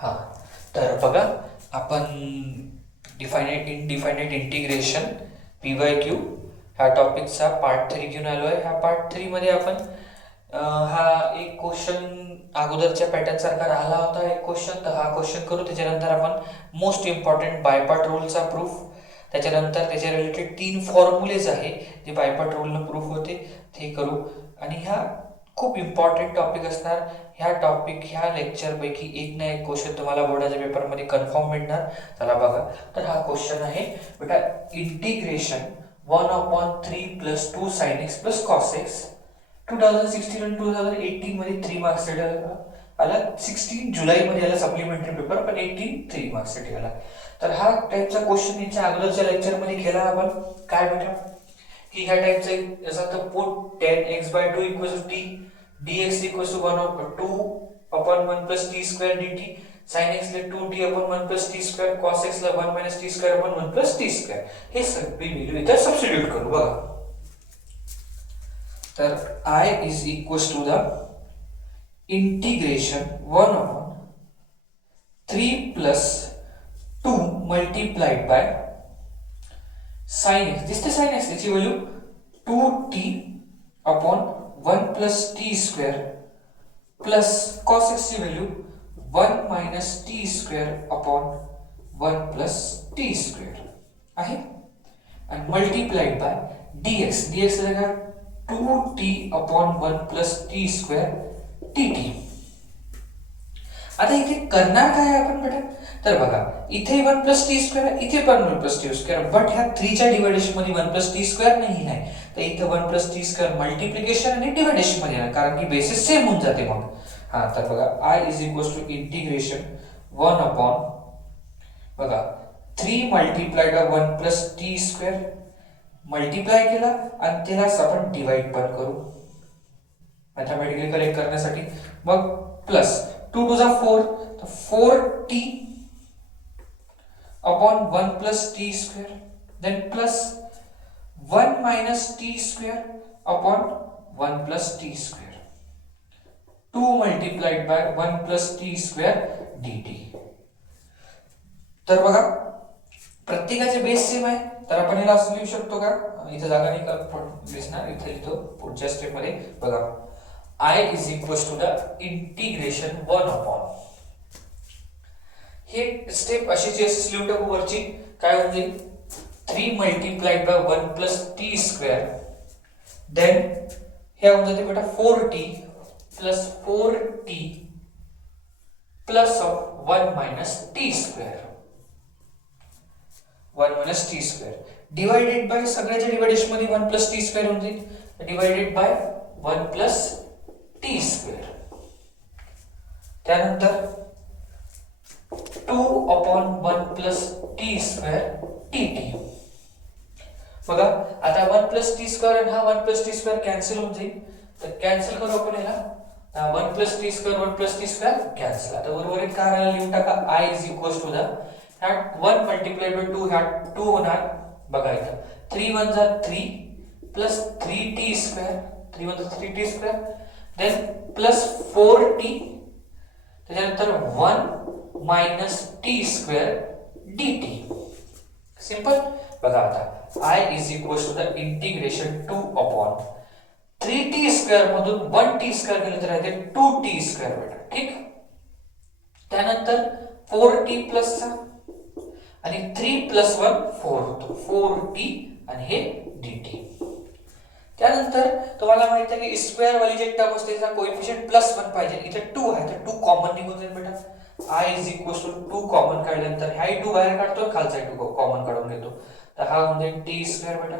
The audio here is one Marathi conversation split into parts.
हां, तर बघा आपण इनडिफायनाइट इंटिग्रेशन पी वाय क्यू ह्या टॉपिकचा पार्ट 3 घेऊन आलो आहे. ह्या पार्ट 3 मध्ये आपण हा एक क्वेश्चन अगोदरच्या पॅटर्न सारखा राहिला होता एक क्वेश्चन, तर हा क्वेश्चन करू. त्याच्यानंतर आपण मोस्ट इम्पॉर्टंट बायपार्ट रूलचा प्रूफ, त्याच्यानंतर त्याच्या रिलेटेड 3 फॉर्म्युलेज आहे जे बायपार्ट रूलनं प्रूफ होते ते करू. आणि ह्या खूप इम्पॉर्टंट टॉपिक असणार. ह्या लेक्चरपैकी एक ना एक क्वेश्चन तुम्हाला बोर्डाच्या पेपरमध्ये कन्फर्म मिळणार. चला बघा, तर हा क्वेश्चन आहे बेटा, integration 1/3 + 2 sin x + cos x 2016 आणि 2018 मध्ये 3 मार्क्स आला. 16 जुलैमध्ये आला सप्लिमेंटरी पेपर, पण 18 3 मार्क्ससाठी आला. तर हा टाईपचा क्वेश्चन याच्या अगोदरच्या लेक्चरमध्ये केला आपण. काय बेटा की ह्या टाईपचा याचा तर put tan x/2 = t dx = 1/2 + t² dt, sin x ला 2t/1 + t², cos x ला 1 - t²/1 + t². हे सगळी व्हॅल्यू इथे सबस्टिट्यूट करू. बघा, तर I = the integration 1/3 + 2 multiplied by sin x. दिसते sin x, त्याची value 2t/1 + t² plus cos x ची व्हॅल्यू 1 - t²/1 + t² आहे. आणि मल्टिप्लाइड बाय dx. dx काय 2t/1 + t² dt. आता इथे करणार काय आपण बेटा, तर बघा इथे 1 + t², इथे पण 1 + t², बट ह्या 3 च्या डिव्हिडेशन मध्ये 1 + t² नाही आहे, तर इथे 1 + t² मल्टिप्लिकेशन आणि डिव्हिडेशन मध्ये आहे, कारण की बेसिस सेम होऊन जाते मग. हा, तर बघा I = इंटिग्रेशन 1/, बघा 3 मल्टिप्लाइड बाय 1 + t², मल्टिप्लाय केला आणि त्यालाच आपण डिवाइड पण करू मॅथमॅटिकली करेक्ट करण्यासाठी. मग प्लस 2 * 4, तर 4t/1 + t², then plus 1 - t²/1 + t², 2 multiplied by 1 + t² dt. तर बघा प्रत्येकाचे बेस सेम आहे, तर आपण याला असं लिहू शकतो का, इथे जागा नाही का दिसणार, इथे लिहितो पुढच्या स्टेप मध्ये. बघा I = द इंटिग्रेशन 1/, हे स्टेप अशीची अशीच लिहून टाकू वरची. काय होईल 3 मल्टिप्लाइड बाय 1 + t², देन हे होऊन जाते बेटा 4t + 4t + 1 - t², 1 - t², divided by सगळ्याच्या डिव्हिडेशन मध्ये 1 + t² होऊन जाईल, डिवाइडेड बाय 1 + t². त्यानंतर 2/1 + t² dt. बघा आता 1 + t² आणि हा 1 + t² कॅन्सल होऊन जाईल, तर कॅन्सल करू आपण याला. 1 + t² 1 + t² कॅन्सल. आता उर्वरित कार्याला लिहून टाका I = द ह्या 1 मल्टिप्लाइड बाय 2, ह्या 2 होणार. बघा इथं 3 × 1 = 3 + 3t², 3 × 1 = 3t², then plus 4t, त्याच्यानंतर 1 - t² dt. सिंपल. बघा आता I = द इंटिग्रेशन 2/, 3t² मधून 1t² गेलं तर राहते 2t² बेटा, ठीक. त्यानंतर 4t प्लसचा आणि 3 + 1 4 होतो, 4t आणि हे dt. त्यानंतर तुम्हाला माहिती आहे की स्क्वेअर वाली जे टर्म असते त्याचा कोएफिशिएंट +1 पाहिजे. इथे 2 आहे, तर 2 कॉमन निघून जाईल बेटा. I = 2 कॉमन काढल्यानंतर ह्याही 2 बाहेर काढतो, खालचा 2 कॉमन काढून घेतो, तर हा होऊन जाईल t² बेटा.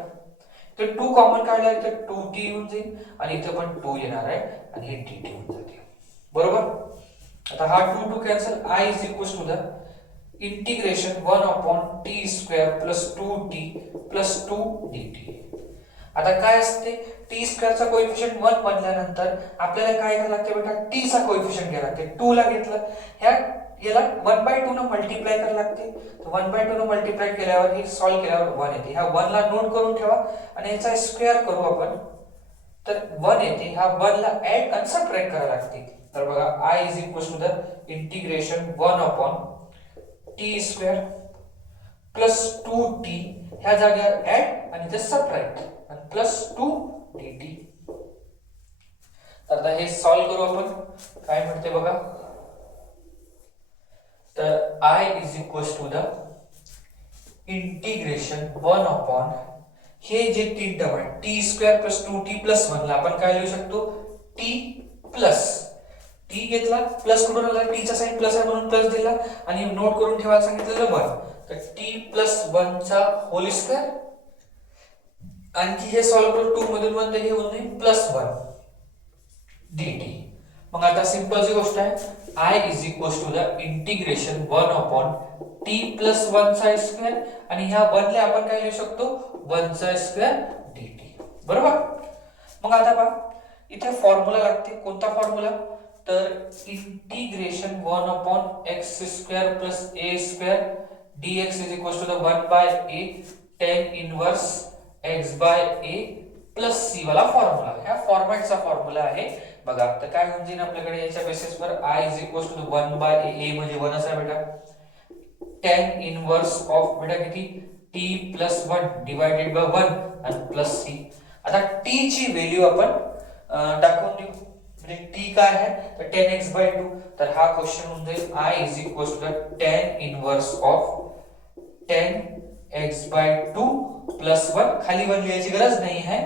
तर 2 कॉमन काढला तर 2t येऊन जाईल, आणि इथे पण 2 येणार आहे, आणि हे dt होऊन जाते. बरोबर. आता हा 2 cancel. I = the integration 1/t² + 2t + 2 dt. आता काय असते, t² चा कोएफिशिएंट 1 बनल्यानंतर आपल्याला काय करायला लागते बेटा, t चा कोएफिशिएंट घ्यायला लागते. 2 ला घेतलं, ह्या याला 1/2 ने मल्टिप्लाय करायला लागते, तर 1/2 ने मल्टिप्लाय केल्यावर हे सॉल्व केल्यावर 1 येते. ह्या 1 ला नोट करून ठेवा आणि याचा स्क्वेअर करू आपण, तर 1 येते. ह्या 1 ला ऍड आणि सबट्रॅक्ट करायला लागते, तर बघा I is equal to the integration 1 upon T square plus 2t ह्या जागेवर ऍड आणि ते सबट्रॅक्ट आणि प्लस 2dt. तर आता हे सॉल्व करू आपण. काय म्हणते बघा, तर I is equal to the integration 1 upon हे जे तीन टर्म आहे T square plus 2t plus 1 ला आपण काय लिहू शकतो, t प्लस टी घेतला प्लस कुठून आला, टी चा साइन प्लस आहे म्हणून प्लस दिला आणि नोट करून ठेवायला सांगितलेलं 1, तर t प्लस 1 चा होल स्क्वेअर. आणखी हे सॉल्व करू 2 मधून 1 तर हे होईल प्लस 1 dt. मग आता सिंपल जी गोष्ट आहे I is equal to the integration 1 upon t plus 1 चा स्क्वेअर आणि ह्या 1 ला आपण काय लिहू शकतो 1 चा स्क्वेअर dt. बरोबर. मग आता पहा इथे फॉर्म्युला लागते. कोणता फॉर्म्युला, तर integration 1 upon x square plus a square dx is equal to the 1 by a tan inverse x by a plus c वाला फॉर्म्युला. ह्या फॉर्मॅटचा फॉर्म्युला आहे बघा. तर काय होऊन जाईल आपल्याकडे याच्या बेसिसवर I is equal to 1 by a म्हणजे 1 असा बेटा tan इनवर्स ऑफ बेटा किती t प्लस 1 डिवाइडेड बाय 1 आणि प्लस c. आता t ची व्हॅल्यू आपण टाकून देऊ. म्हणजे t काय आहे तर tan x बाय 2. तर हा क्वेश्चन होऊन जाईल I is equal to the tan inverse of tan x by 2 plus 1 खाली 1 लिहायची गरज नाही आहे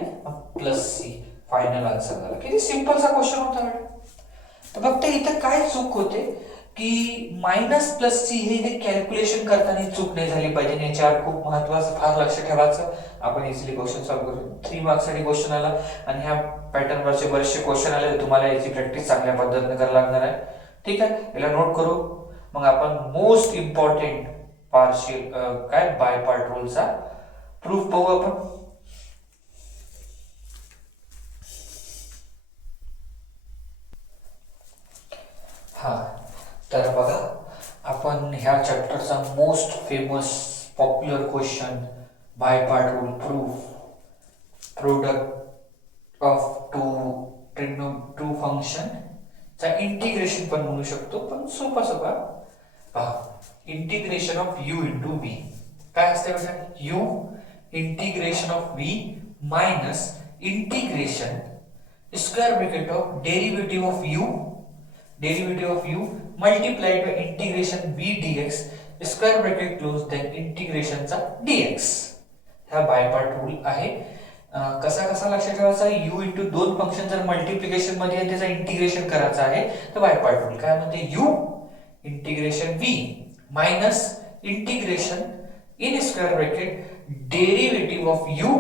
प्लस c. फायनल आन्सर झाला. किती सिंपल सा क्वेश्चन होता बेटा. तर फक्त इथं काय चूक होते की मायनस प्लस ची हे कॅल्क्युलेशन करताना चूक नाही झाली पाहिजे. याच्यावर खूप महत्त्वाचं फार लक्ष ठेवायचं. आपण इझिली क्वेश्चन सॉल्व्ह करू. 3 मार्क्स साठी क्वेश्चन आला आणि ह्या पॅटर्न वरचे बरेचसे क्वेश्चन आले तर तुम्हाला याची प्रॅक्टिस चांगल्या पद्धतीने करायला लागणार आहे. ठीक आहे, याला नोट करू. मग आपण मोस्ट इम्पॉर्टंट पार्शियल काय बाय पार्ट रूलचा प्रूफ पाहू आपण. हा तर बघा आपण ह्या चॅप्टरचा most famous popular question by part rule proof product of two function चा इंटिग्रेशन पण म्हणू शकतो, पण सोपा सोपा पहा. Integration of u into v काय असते बेटा, u integration of v minus integration square bracket of derivative of u multiplied by integration v dx square bracket close then integration चा dx. हा बाय पार्ट रूल आहे. कसा कसा लक्षात ठेवायचा, u इंटू दोन फंक्शन जर मल्टिप्लिकेशन मध्ये आहे त्याचा इंटिग्रेशन करायचं आहे तर बाय पार्ट रूल काय म्हणते, u integration v minus integration in square bracket derivative of u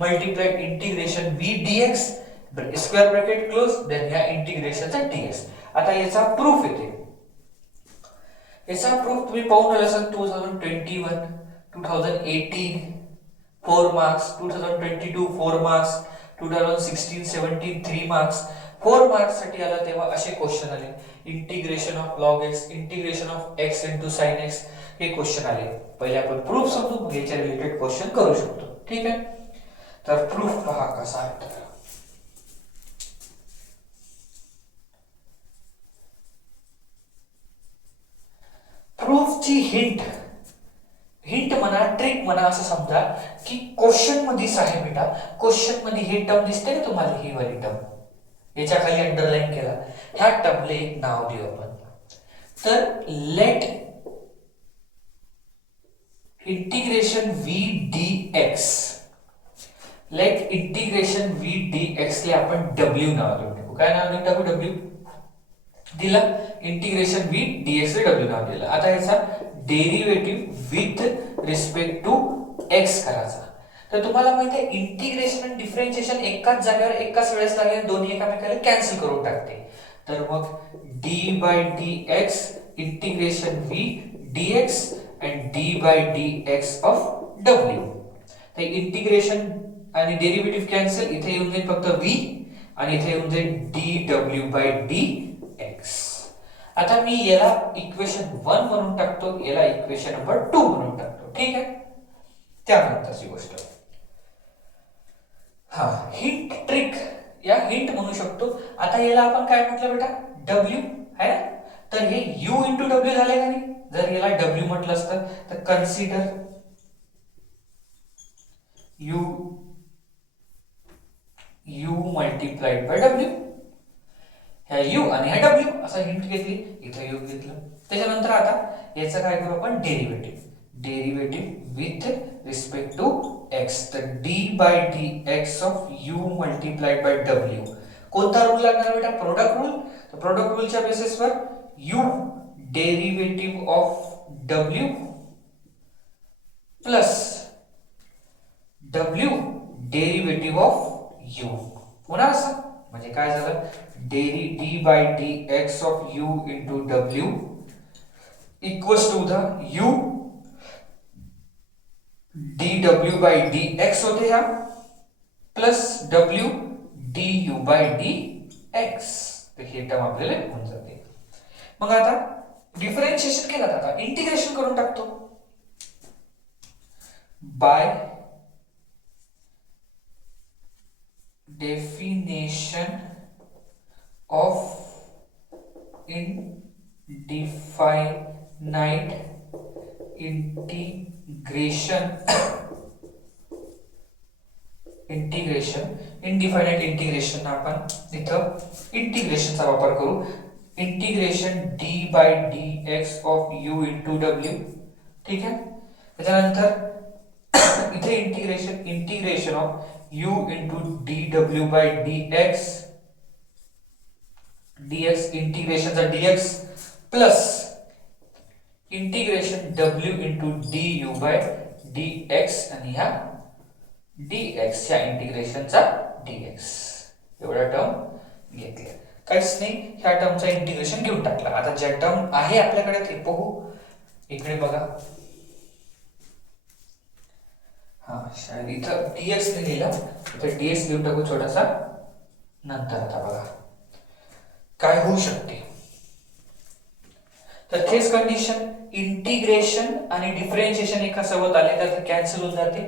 multiplied integration v dx square bracket close then ह्या इंटिग्रेशनचा dx. आता याचा प्रूफ येते. याचा प्रूफ तुम्ही पाहून आला असाल 2021 2018 4 मार्क्स, 2022 4 मार्क्स, 2016 17 3 मार्क्स. 4 मार्क्स साठी आला तेव्हा असे क्वेश्चन आले. Integration of log x, integration of x into sin x हे क्वेश्चन आले. पहिले आपण प्रूफ समजू मग याच्या रिलेटेड क्वेश्चन करू शकतो. ठीक आहे, तर प्रूफ पहा कसा आहे. प्रूफची हिंट म्हणा ट्रिक म्हणा असं समजा की क्वेश्चन मध्येच आहे बेटा. क्वेश्चन मध्ये हे टर्म दिसते ना तुम्हाला, ही वाली टर्म याच्या खाली अंडरलाइन केला, ह्या टर्मला एक नाव देऊ आपण. तर let integration v dx, let integration v dx ला आपण w नाव देऊ. काय नाव देऊ टाकू, w दिला. इंटिग्रेशन v dx ला w नाव दिलं. आता याचा derivative with respect to x करायचा. तर तुम्हाला माहिती आहे इंटिग्रेशन आणि डिफरन्शिएशन एकाच जागेवर एकाच वेळेस लागले, दोन्ही एकामेकाला कॅन्सल करून टाकते. तर मग d by dx integration v dx and d by dx of w. तर इंटिग्रेशन आणि डेरिव्हेटिव्ह कॅन्सल, इथे येऊन जाईल फक्त v आणि इथे येऊन जाईल dw by dx. आता मी याला इक्वेशन 1 म्हणून टाकतो, याला इक्वेशन नंबर 2 म्हणून टाकतो. ठीक आहे, त्यानंतरची गोष्ट हिंट ट्रिक या हिंट म्हणू शकतो. आता याला आपण काय म्हटलं बेटा, डब्ल्यू आहे ना, तर हे यू इंटू डब्ल्यू झाले का नाही. जर याला डब्ल्यू म्हटलं असतं तर consider you multiplied by W. ह्या यू आणि ह्या डब्ल्यू असं हिंट घेतली, इथं यू घेतलं. त्याच्यानंतर आता याचं काय करू आपण, derivative with respect to X. तर D by D x of U multiplied by W. कोणता रूल लागणार बेटा, प्रोडक्ट रूल. तर प्रोडक्ट रूलच्या बेसिसवर U derivative of W plus W derivative of U. पुन्हा असं म्हणजे काय झालं, D by D x of U into W equals to the U D W by D X होते ह्या plus W D U by D X. तर हे टर्म आपल्याला होऊन जाते. मग आता डिफरेंशिएशन केलं, आता इंटिग्रेशन करून टाकतो. By definition of indefinite indefinite integration आपण इथं इंटिग्रेशनचा वापर करू. Integration D by D x of U into W. ठीक आहे. त्याच्यानंतर इथे integration of U into D W by D X dx इंटिग्रेशनचा dx plus integration w into du by dx आणि ह्या dx च्या इंटिग्रेशनचा dx. एवढा टर्म घेतला, काहीच नाही. ह्या टर्मचा इंटिग्रेशन घेऊन टाकला. आता ज्या टर्म आहे आपल्याकडे ते पाहू. इकडे बघा, हा शायद इथं dx ने लिहिला, इथं dx घेऊन टाकू छोटासा नंतर. आता बघा काय होऊ शकते. तर तेच कंडिशन, इंटिग्रेशन आणि डिफरेंशिएशन एका सोबत आले तर ते कॅन्सल होऊन जाते,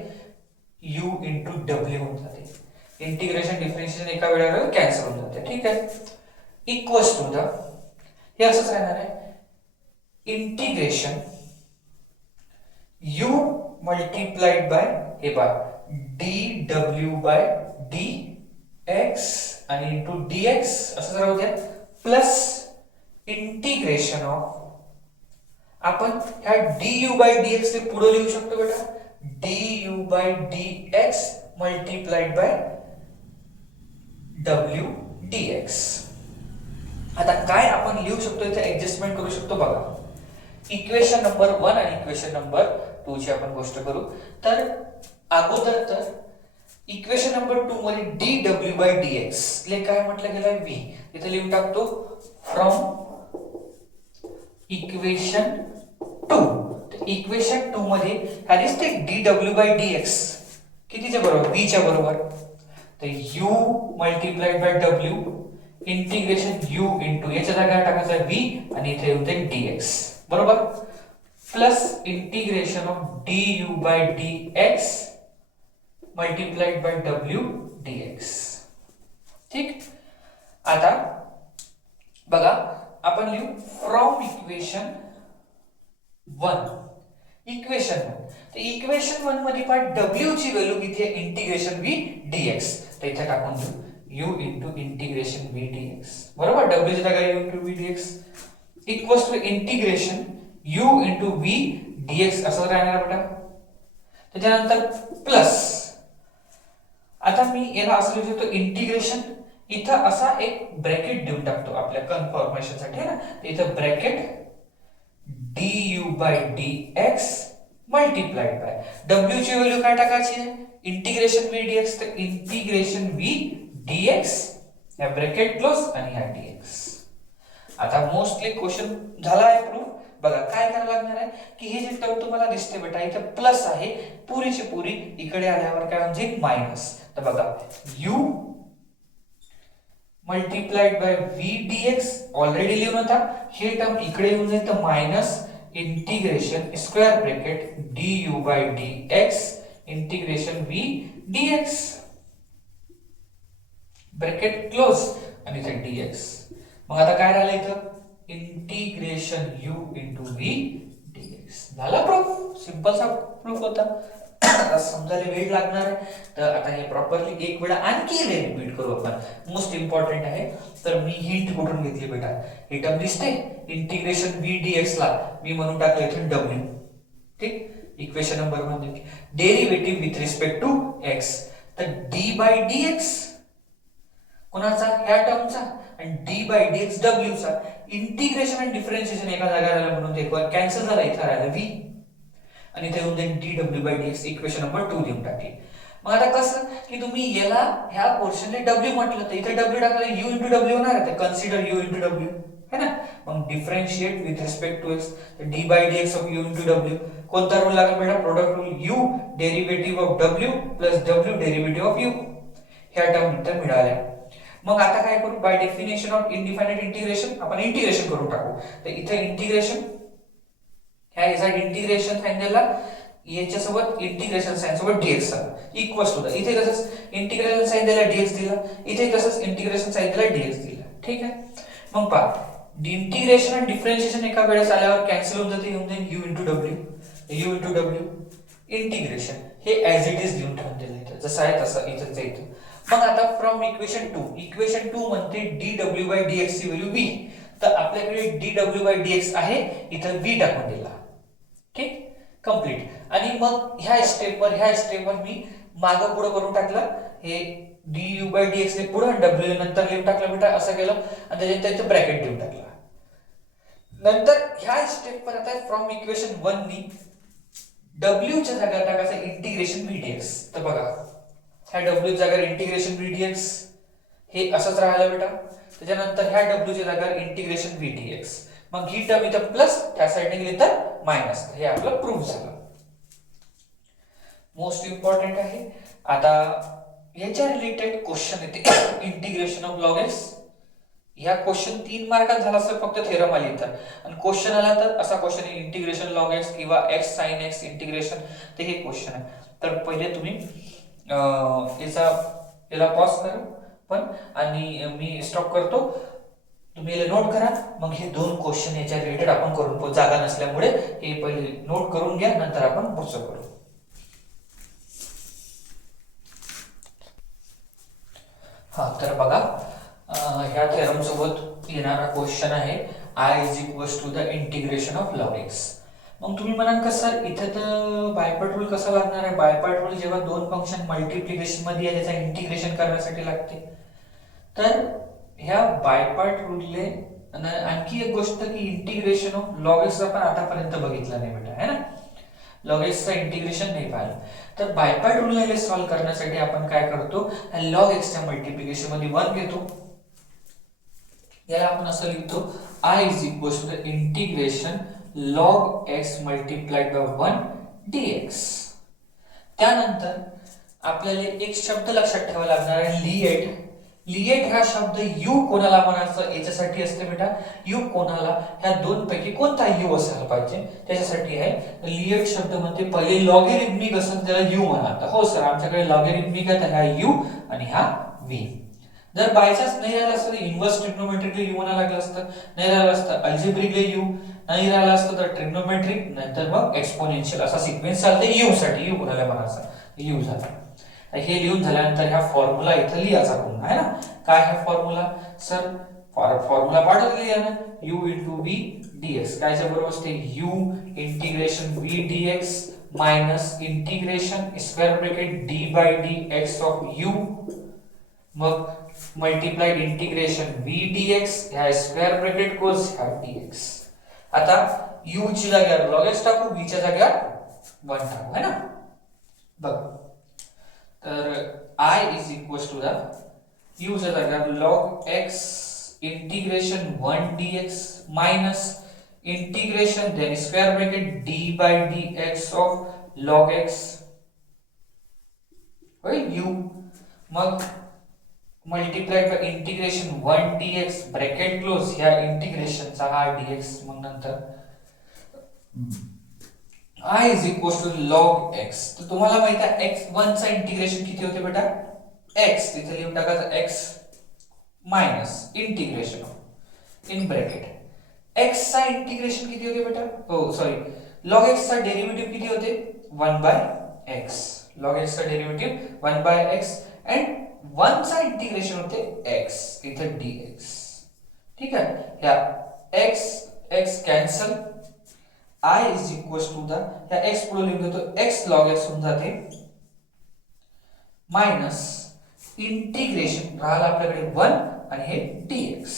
u इंटू डब्ल्यू होऊन जाते. इंटिग्रेशन डिफरेंशिएशन एका वेळेवर कॅन्सल होऊन जाते. ठीक आहे. इक्वल्स टू द, हे असंच राहणार आहे, इंटिग्रेशन u मल्टिप्लाइड बाय हे by D W by D X आणि इंटू डी एक्स असं राहू द्या प्लस इंटिग्रेशन ऑफ, आपण ह्या du बाय dx ने पुढे लिहू शकतो बेटा, du by dx multiplied by w dx. आता काय आपण लिहू शकतो, इथे ऍडजस्टमेंट करू शकतो. बघा, इक्वेशन नंबर 1 आणि इक्वेशन नंबर 2 ची आपण गोष्ट करू. तर अगोदर तर इक्वेशन नंबर 2 मध्ये dw बाय dx ले काय म्हटलं गेलंय, v. इथे लिहून टाकतो फ्रॉम इक्वेशन 2. तर इक्वेशन 2 मध्ये काय दिसते, dw बाय dx कितीच्या बरोबर, v च्या बरोबर. तर u multiplied by w integration u into याच्या जागा टाकायचा v आणि इथे होते dx बरोबर plus integration of du by dx multiplied by w dx. ठीक. आता बघा, आपण लिहू फ्रॉम इक्वेशन 1. इक्वेशन 1, तर इक्वेशन 1 मध्ये पार्ट w ची व्हॅल्यू किती आहे, इंटिग्रेशन v dx. तर इथे टाकून देऊ u into integration v dx बरोबर, w ची जागा u into v dx equals to integration u into v dx असं राहणार बेटा. त्याच्यानंतर प्लस, आता मी याला असं लिहू शकतो इंटिग्रेशन, इथं असा एक ब्रॅकेट देऊन टाकतो आपल्या कन्फर्मेशन साठी है ना. इथं bracket du by dx multiplied by w ची व्हॅल्यू काय टाकायची आहे, इंटिग्रेशन v dx. तर इंटिग्रेशन v dx या ब्रॅकेट क्लोज आणि हा dx. आता मोस्टली क्वेश्चन झाला आहे प्रूफ. बघा काय करायला लागणार आहे की हे जे टर्म तुम्हाला दिसते बेटा इथं प्लस आहे, पुरीची पुरी इकडे आल्यावर काय म्हणजे मायनस. तर बघा u multiplied by v dx already लिहून होता, हे टर्म इकडे येऊन जाईल तर minus integration square bracket du by dx integration v dx bracket close आणि इथे dx. मग आता काय राहिलं इथं integration u into v dx झाला प्रूफ. सिंपलचा प्रूफ होता. आता समजायला वेळ लागणार आहे तर आता हे प्रॉपरली एक वेळा आणखी रिपीट करू आपण. मोस्ट इम्पॉर्टंट आहे. तर मी हिंट कुठून घेतली बेटा, हे टर्म दिसते इंटिग्रेशन v dx ला मी म्हणून टाकलं इथे w. ठीक, equation number 1 derivative with respect to x. तर d बाय dx कोणाचा, ह्या टर्मचा, आणि d बाय dx w चा. इंटिग्रेशन आणि डिफरन्शिएशन एका जागेवर आलं म्हणून ते कॅन्सल झाला, इथं राहिलं v आणि इथे येऊन जाईल dw by dx. Equation number 2 देऊन टाकली. मग आता कसं की तुम्ही याला ह्या पोर्शनला w म्हटलं तर इथे w टाकलं u इंटू w होणार आहे. कन्सिडर u इंटू w है ना. मग differentiate with respect to x, तर d by dx of u into w. कोणता रूल लागेल बेटा, product rule. u derivative of w plus w derivative of u ह्या टर्म इथं मिळाल्या. मग आता काय करू, by definition of indefinite integration आपण इंटिग्रेशन करून टाकू. तर इथे इंटिग्रेशन ह्या याचा इंटिग्रेशन साइन दिला, याच्या सोबत इंटिग्रेशन साइन सोबत dx इक्वल्स टू. इथे कसं इंटिग्रेशन साइन दिला dx दिला, इथे कसं इंटिग्रेशन साइन दिला dx दिला. ठीक आहे. मग पहा इंटिग्रेशन आणि डिफरन्शिएशन एका वेळेस आल्यावर कॅन्सल होऊन जाते, येऊन जाईल u इंटू w. इंटिग्रेशन हे ऍज इट इज लिहून ठेवून दिलं इथं, जसं आहे तसं इथंच आहे इथं. मग आता फ्रॉम इक्वेशन 2 म्हणते dw बाय dx ची व्हॅल्यू v. तर आपल्याकडे dw बाय dx आहे, इथं v टाकून दिला. ठीक, कंप्लीट. आणि मग ह्या स्टेपवर मी मागं पुढे करून टाकलं. हे du बाय dx ने पुढे w नंतर लिहून टाकलं बेटा, असं केलं आणि त्याच्यानंतर इथं ब्रॅकेट देऊन टाकला. नंतर ह्या स्टेपवर आता फ्रॉम इक्वेशन 1 नी w च्या जागेवर टाकायचं इंटिग्रेशन v dx. तर बघा ह्या w च्या जागेवर इंटिग्रेशन v dx हे असंच राहिलं बेटा. त्याच्यानंतर ह्या w च्या जागेवर इंटिग्रेशन v dx. मग ही टर्म इथं प्लस, त्या साइडने गेली तर मायनस. हे आपलं प्रूफ झालं. मोस्ट इम्पॉर्टंट आहे. आता याच्या रिलेटेड क्वेश्चन येते इंटिग्रेशन ऑफ लॉग एक्स. ह्या क्वेश्चन 3 मार्कात झाला असं फक्त थेरम आली तर, आणि क्वेश्चन आला तर असा क्वेश्चन आहे इंटिग्रेशन लॉग एक्स किंवा x sin x इंटिग्रेशन. तर हे क्वेश्चन आहे. तर पहिले तुम्ही याला पॉज करा पण, आणि मी स्टॉप करतो, तुम्ही याला नोट करा. मग हे 2 क्वेश्चन याच्या रिलेटेड आपण करून, जागा नसल्यामुळे हे पहिले नोट करून घ्या, नंतर आपण पुढचं करू. हा, तर बघा ह्या थेरम सोबत येणारा क्वेश्चन आहे I is equals to the integration of log x. मग तुम्ही म्हणाल का सर इथे तर बायपार्ट रूल कसा लागणार आहे. बायपार्ट रूल जेव्हा 2 फंक्शन मल्टिप्लिकेशन मध्ये आहे त्याचा इंटिग्रेशन करण्यासाठी लागते. तर ह्या बायपार्ट रूलने आणखी एक गोष्ट की इंटिग्रेशन ऑफ लॉग एक्स आपण आतापर्यंत बघितलं नाही बेटा, है ना. लॉग एक्सचं इंटिग्रेशन नाही पाहिलं. तर बायपार्ट रूलने सॉल्व्ह करण्यासाठी आपण काय करतो, लॉग एक्सच्या मल्टिप्लिकेशन मध्ये 1 घेतो. याला आपण असं लिहितो I is equals to the integration log x multiplied by 1 dx. त्यानंतर आपल्याला एक शब्द लक्षात ठेवावा लागणार आहे, लिएट. लिएट हा शब्द u कोणाला म्हणायचं याच्यासाठी असते बेटा. u कोणाला, ह्या 2 पैकी कोणता u असायला पाहिजे त्याच्यासाठी आहे. लिएट शब्द म्हणजे पहिले लॉगॅरिथमिक असेल त्याला u म्हणतात. हो सर आमच्याकडे लॉगॅरिथमिक आहे, तर हा u आणि हा v. जर बाय चान्स नाही राहिला असतं इन्व्हर्स ट्रिग्नोमेट्रिकला u म्हणायला लागलं असतं, नाही राहिलं असतं अल्जेब्रिकला u, नाही राहिलं असतं तर ट्रिग्नोमेट्रिक, नंतर मग एक्सपोनेन्शियल असा सिक्वेन्स चालते u साठी. u कोणाला म्हणायचं u झाला. हे लिहून झाल्यानंतर ह्या फॉर्म्युला इथं लिहायचा पुन्हा, है ना. काय हा फॉर्म्युला सर, फॉर्म्युला पाठवून लिहा ना, u इंटू v dx. कायच्या बरोबर असते u integration v dx minus integration square bracket d by dx of u, मग मल्टिप्लाइड इंटिग्रेशन v dx, ह्या स्क्वेअर ब्रॅकेट कोस ह्या dx. आता u ची जागेवर log x टाकू, v च्या जागेवर 1 टाकू, है ना. बघ तर I is equals to the u च्या जागेवर log x integration 1 dx minus integration then square bracket d by dx of log x होय u, मग multiplied by integration 1 dx bracket close, ह्या इंटिग्रेशनचा हा dx. मग नंतर I is equals to log x. तर तुम्हाला माहित आहे x1 चा इंटिग्रेशन किती होते बेटा, x तिथे लिहून टाकायचं x minus integration in bracket x चा इंटिग्रेशन किती होते बेटा, हो सॉरी, लॉग एक्स चा डेरिव्हेटिव्ह किती होते 1/x, लॉग एक्स चा डेरिव्हेटिव्ह 1/x अँड 1 चा इंटिग्रेशन होते x, इथे dx. ठीक आहे, ह्या x x cancel, I is equals to the, ह्या x पुढे लिहून घेतो, x log x होऊन जाते मायनस इंटिग्रेशन राहिला आपल्याकडे 1 आणि हे dx,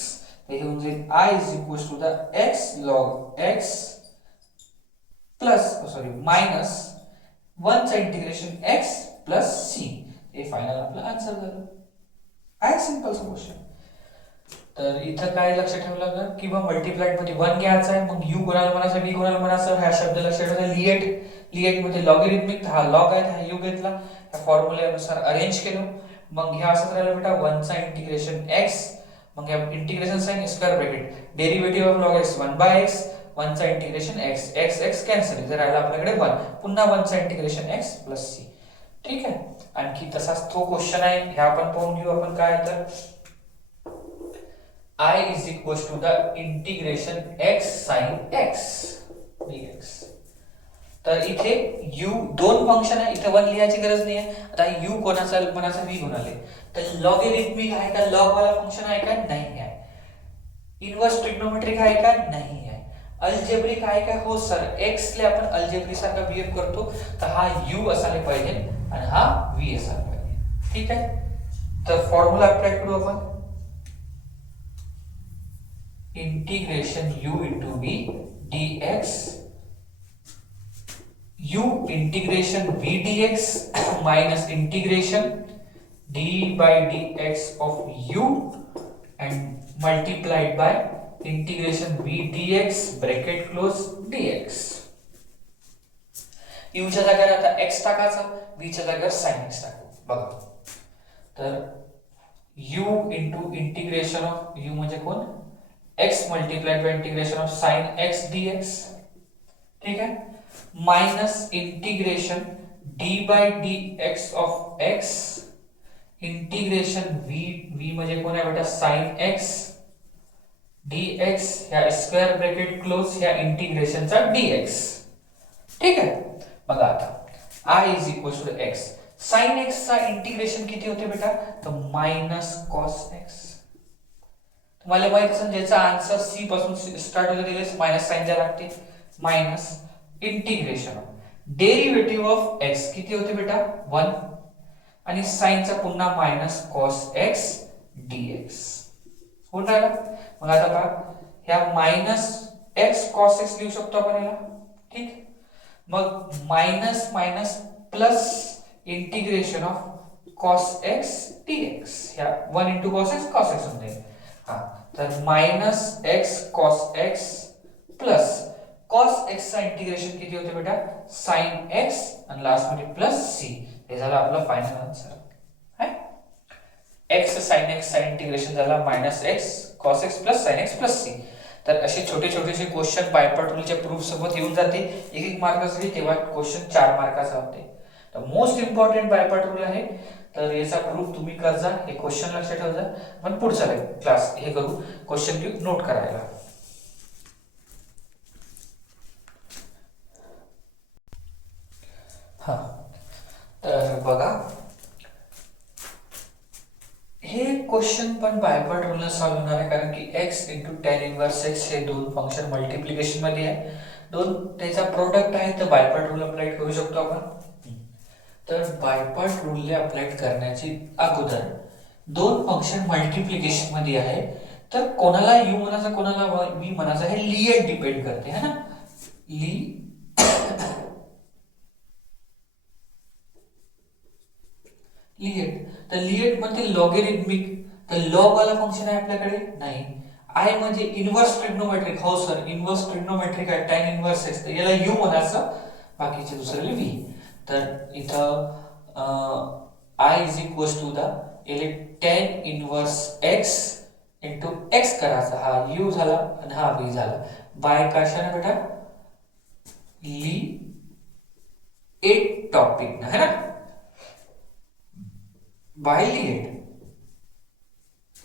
हे होऊन जाईल I is equals to the x log x plus sorry minus 1 चा इंटिग्रेशन x प्लस c, हे फायनल आपलं आन्सर झालं. आहे सिंपल क्वेश्चन. तर इथं काय लक्षात ठेवावं लागलं, किंवा मल्टिप्लाइड मध्ये 1 घ्यायचा आहे, मग u कोणाला म्हणायचं v कोणाला म्हणायचं, हा शब्द लक्षात ठेवायचा. लिएट मध्ये लॉगॅरिथमिक, हा लॉग आहे, हा u घेतला, या फॉर्म्युल्यानुसार अरेंज केलं, मग हे असंच राहिलं बेटा 1 चा इंटिग्रेशन x, मग या integration sine square bracket derivative of log x 1/x, 1 चा integration x, x x cancel, इथे राहिला आपल्याकडे 1, पुन्हा 1 चा इंटिग्रेशन x प्लस c. ठीक आहे, आणखी तसाच तो क्वेश्चन आहे, हे आपण पाहून घेऊ. आपण काय तर I is equals to the integration x sin x dx. तर इथे u दोन फंक्शन आहे, इथे 1 लिहायची गरज नाही आहे. आता u कोणाचा कोणाचा v गुणाले, तर लॉगॅरिथमिक आहे का, लॉग वाला फंक्शन आहे का, नाही आहे. इनवर्स ट्रिग्नोमेट्रिक आहे का, नाही आहे. अल्जेब्रिक आहे का, हो सर, x ले आपण अल्जेब्रिक सारखा बिहेव करतो, तर हा u असायला पाहिजे आणि हा v असायला पाहिजे. ठीक आहे, तर फॉर्म्युला अप्लाय करू आपण. Integration u into v dx, u integration v dx minus integration d by dx of u and multiplied by integration v dx bracket close dx. u च्या जागेवर आता x टाकायचा, v च्या जागेवर sin x टाकू. बघा, तर u into integration of u म्हणजे कोण, x multiplied by integration of sin x dx. ठीक है, minus integration d by dx of x integration v म्हणजे कोण आहे बेटा sin x dx, या स्क्वेअर ब्रॅकेट क्लोज, या इंटिग्रेशनचा dx. ठीक आहे, बघा आता I is equal to x, sin x चा इंटिग्रेशन किती होते बेटा, तर मायनस cos x. तुम्हाला माहित असेल ज्याचा आन्सर सी पासून स्टार्ट होते त्याला मायनस साइन द्यायला लागते. Minus integration derivative of x किती होते बेटा 1 आणि साइनचा पुन्हा मायनस cos x dx होऊन राहिला. मग आता पहा, ह्या मायनस x cos x लिहू शकतो आपण याला. ठीक, मग minus minus plus integration of cos x dx, ह्या 1 into cos x होऊन जाईल. हा, तर minus x cos x plus cos x चा इंटिग्रेशन किती होते बेटा sin x आणि लास्ट मध्ये प्लस c, हे झालं आपलं फायनल आन्सर आहे. x sin x चा इंटिग्रेशन झाला minus x cos x plus sin x plus c. तर असे छोटे छोटेसे क्वेश्चन बायपार्ट रूलच्या प्रूफ सोबत येऊन जाते. एक मार्कासाठी, तेव्हा क्वेश्चन 4 मार्काचा होते. तर मोस्ट इम्पॉर्टंट बायपार्ट रूल आहे, तर याचा प्रूफ तुम्ही करजा, हे क्वेश्चन लक्षात ठेवजा. पण पुढचा क्लास हे करू क्वेश्चन की नोट करायला. हा, तर बघा, हे क्वेश्चन पण बायपार्ट रूलने सॉल्व्ह होणार आहे, कारण की x * tan इनवर्स x हे दोन फंक्शन मल्टिप्लिकेशन मध्ये आहे, दोन त्याचा प्रोडक्ट आहे, तर बायपार्ट रूल अप्लाय करू शकतो आपण. तर बायपार्ट रूलने अप्लाय करण्याची अगोदर दोन फंक्शन मल्टिप्लिकेशन मध्ये आहे, तर कोणाला u म्हणायचा कोणाला v म्हणायचा हे लिएट डिपेंड करते, है ना. लिएट, तर लिएट मध्ये लॉगॅरिथमिक, तर लॉग वाला फंक्शन आहे आपल्याकडे नाही. I म्हणजे इनवर्स ट्रिग्नोमेट्रिक, हो सर इनवर्स ट्रिग्नोमेट्रिक आहे tan इनवर्स x, तर याला u म्हणायचं, बाकीचे दुसऱ्याला v. तर इथं I is equal to the tan inverse x into x करायचा, हा u झाला आणि हा v झाला. बाय कशाने बेटा लिएट टॉपिक ना, है ना, बाय लिएट.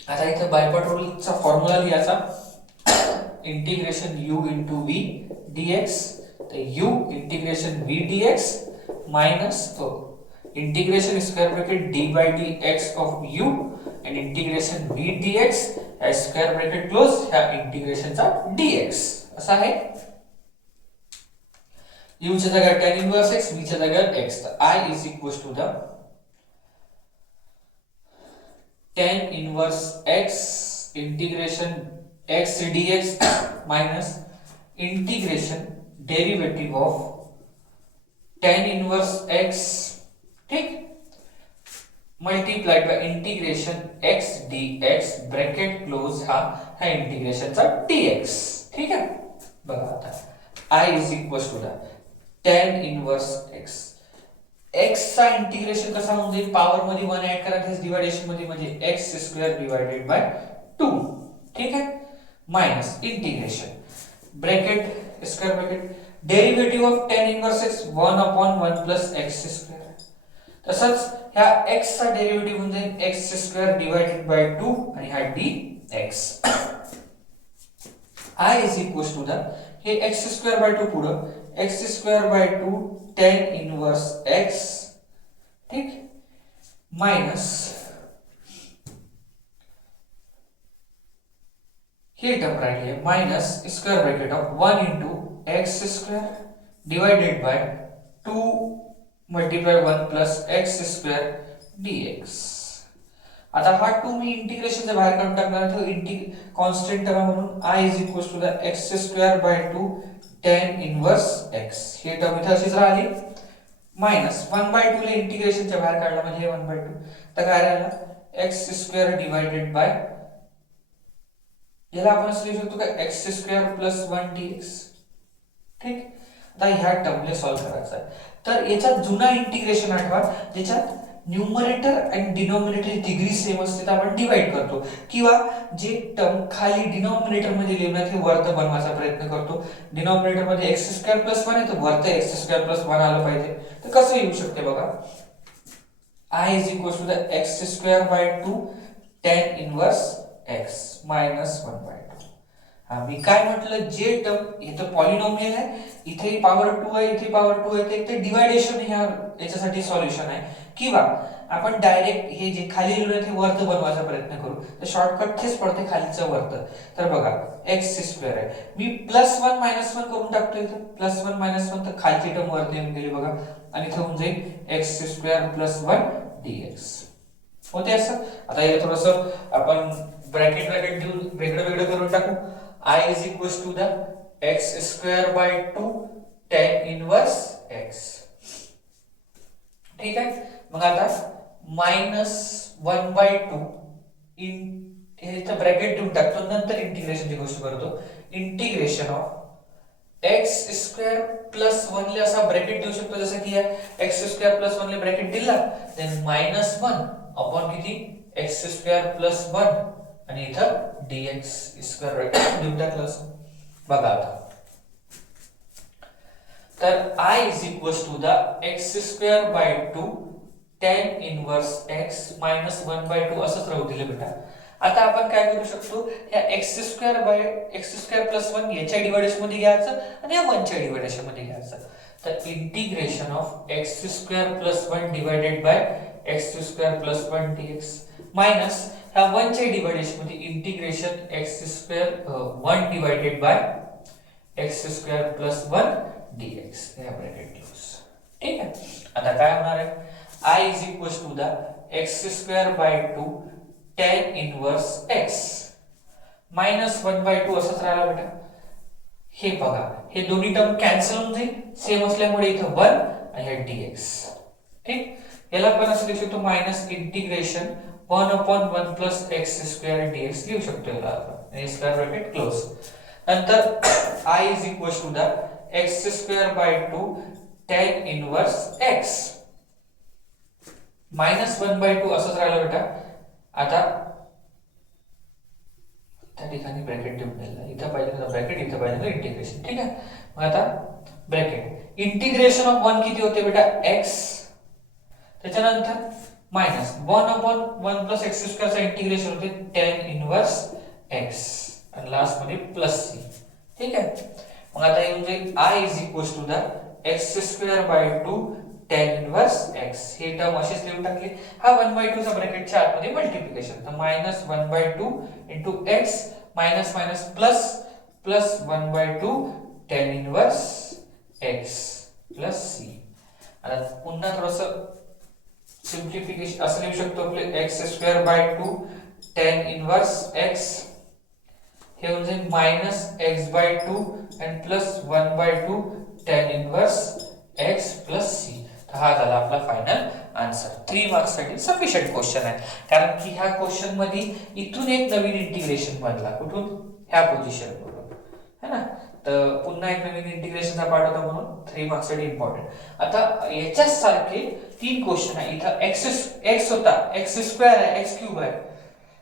आता इथं बायपार्ट रूलचा फॉर्म्युला लिहायचा. Integration u into v dx, तो u integration v dx minus तो integration square bracket d by dx of u and integration v dx square bracket close ह्या इंटिग्रेशनचा dx असा आहे. u च्या जागेवर tan इनवर्स x, v च्या जागेवर x, तर I is equals to the tan inverse x integration x dx minus integration derivative of tan inverse x, ठीक, multiplied by integration x dx bracket close हा इंटिग्रेशनचा dx, ठीक आहे. बघा आता I is equals to the tan inverse x, x चा इंटिग्रेशन कसा होऊन जाईल, पॉवर मध्ये 1 ऍड करा, हेच डिवायडेशन मध्ये म्हणजे x स्क्वेअर डिवाइडेड बाय 2, ठीक आहे, minus integration bracket square bracket derivative of tan inverse x 1/1 plus x square, तसंच ह्या x चा डेरिवेटिव होऊन जाईल x स्क्वेअर डिवाइडेड बाय 2 आणि हा dx. I is equals to the हे x स्क्वेअर बाय 2 पुढं x square by 2 tan inverse x, ठीक, माइनस हे टर्म राहिली आहे minus square bracket of 1 into x square divided by 2 multiply 1 plus x square dx. आता हा 2 मी इंटिग्रेशनच्या बाहेर काढून टाकणार आहे, तो कॉन्स्टंट टर्म म्हणून I is equals to the x square by 2 tan inverse x, हे टर्म इथे अशीच राहिली, माइनस 1/2 ला इंटिग्रेशनच्या बाहेर काढला म्हणजे 1/2, तर काय राहिला x स्क्वेअर डिवाइडेड बाय, याला आपण असं लिहू शकतो का x स्क्वेअर प्लस 1 dx, ठीक. आता ह्या टर्मला सॉल्व्ह करायचा आहे, तर याचा जुना इंटिग्रेशन आठवा ज्याच्यात न्यूमरेटर आणि डिनॉमिनेटर डिग्री सेम असते, तर आपण डिवाइड करतो, किंवा जे टर्म खाली डिनॉमिनेटर मध्ये लिहिणार ते वरत बनवायचा प्रयत्न करतो. डिनॉमिनेटर मध्ये x स्क्वेअर प्लस 1 आहे, तर वरत x स्क्वेअर प्लस 1 आलं पाहिजे, तर कसं येऊ शकते बघा. I is equals to the x square by 2 tan inverse x minus 1/2. हा मी काय म्हटलं, जे टर्म इथं पॉलिनॉमियल आहे, इथे पॉवर 2 आहे, इथे पॉवर 2 आहे, ते डिवायडेशन ह्या याच्यासाठी सॉल्युशन आहे, किंवा आपण डायरेक्ट हे जे खाली लिहिलं ते वरत बनवायचा प्रयत्न करू, तर शॉर्टकट तेच पडते खालीचं वरत. तर बघा x स्क्वेअर आहे, मी प्लस 1 मायनस 1 करून टाकतो, इथं प्लस 1 मायनस 1, तर खालची टर्म वरती येऊन गेली बघा, आणि इथं होऊन जाईल x स्क्वेअर प्लस 1 dx होते असं. आता हे थोडंसं आपण ब्रॅकेट देऊन वेगळं करून टाकू. I is equals to the x square by 2 tan inverse x, ठीक आहे. मग आता माइनस 1/2 इन हे इथं ब्रॅकेट देऊन टाकतो, नंतर इंटिग्रेशनची गोष्ट करतो. Integration of x square plus 1 ला असा ब्रॅकेट देऊ शकतो, जसं की x स्क्वेअर प्लस 1 ला ब्रॅकेट दिला, देन माइनस 1 अपॉन किती x स्क्वेअर प्लस 1 आणि इथं dx स्क्वेअर देऊन टाकलं असं. बघा आता, तर I is equals to the x square by 2 tan inverse x minus 1/2 असंच राहू दिले बेटा. आता आपण काय करू शकतो, या x square by x square plus 1 याच्या डिवायडेशन मध्ये घ्यायचं आणि या 1 च्या डिवायडेशन मध्ये घ्यायचं, तर integration of x square plus 1 divided by x square plus 1 dx minus ह्या 1 च्या डिवायडेशन मध्ये integration x square 1 divided by x square plus 1 dx, या ब्रॅकेट क्लोज, ठीक आहे. आता काय होणार आहे, I is equals to the x square by 2 tan inverse x minus 1/2 असंच राहिला बेटा. हे बघा, हे दोन्ही टर्म कॅन्सल होऊन जाईल, सेम असल्यामुळे इथं 1 आणि हे dx, ठीक. याला आपण असं लिहू शकतो minus integration 1/1 plus x square dx लिहू शकतो याला आपण, आणि स्क्वेअर ब्रॅकेट क्लोज. नंतर I is equals to the x square by 2 tan inverse x minus 1/2 असंच राहिलं बेटा. आता त्या ठिकाणी ब्रॅकेट देऊन दिला, इथं पाहिजे ना ब्रॅकेट, इथं पाहिजे ना इंटिग्रेशन, ठीक आहे. मग आता ब्रॅकेट इंटिग्रेशन ऑफ 1 किती होते बेटा x, त्याच्यानंतर माइनस 1/1 प्लस x स्क्वेअर चा इंटिग्रेशन होते tan इनवर्स x, आणि लास्ट मध्ये प्लस सी. ठीक आहे. मग आता येऊन जाईल I is equal to the x square by 2 tan inverse x. हे टर्म अशीच लिहून टाकली. हा 1/2 चा ब्रॅकेटच्या आतमध्ये मल्टिप्लिकेशन, तर minus 1/2 into x minus minus plus plus 1/2 tan inverse x plus c. आता पुन्हा थोडंसं सिम्प्लिफिकेशन असं लिहू शकतो आपले x square by 2 tan inverse x, हे होऊन जाईल मायनस एक्स बाय 2 आणि plus 1/2 tan inverse x plus c. तर हा झाला आपला फायनल आन्सर. 3 मार्क्स साठी सफिशियंट क्वेश्चन आहे, कारण की ह्या क्वेश्चन मध्ये इथून एक नवीन इंटिग्रेशन मधला, कुठून, ह्या पोझिशन वरून है ना. तर पुन्हा एक नवीन इंटिग्रेशनचा पार्ट होता, म्हणून 3 मार्क्स साठी इम्पॉर्टंट. आता याच्याच सारखे 3 क्वेश्चन आहे. इथं एक्स होता, एक्स स्क्वेअर आहे, एक्स क्यूब आहे.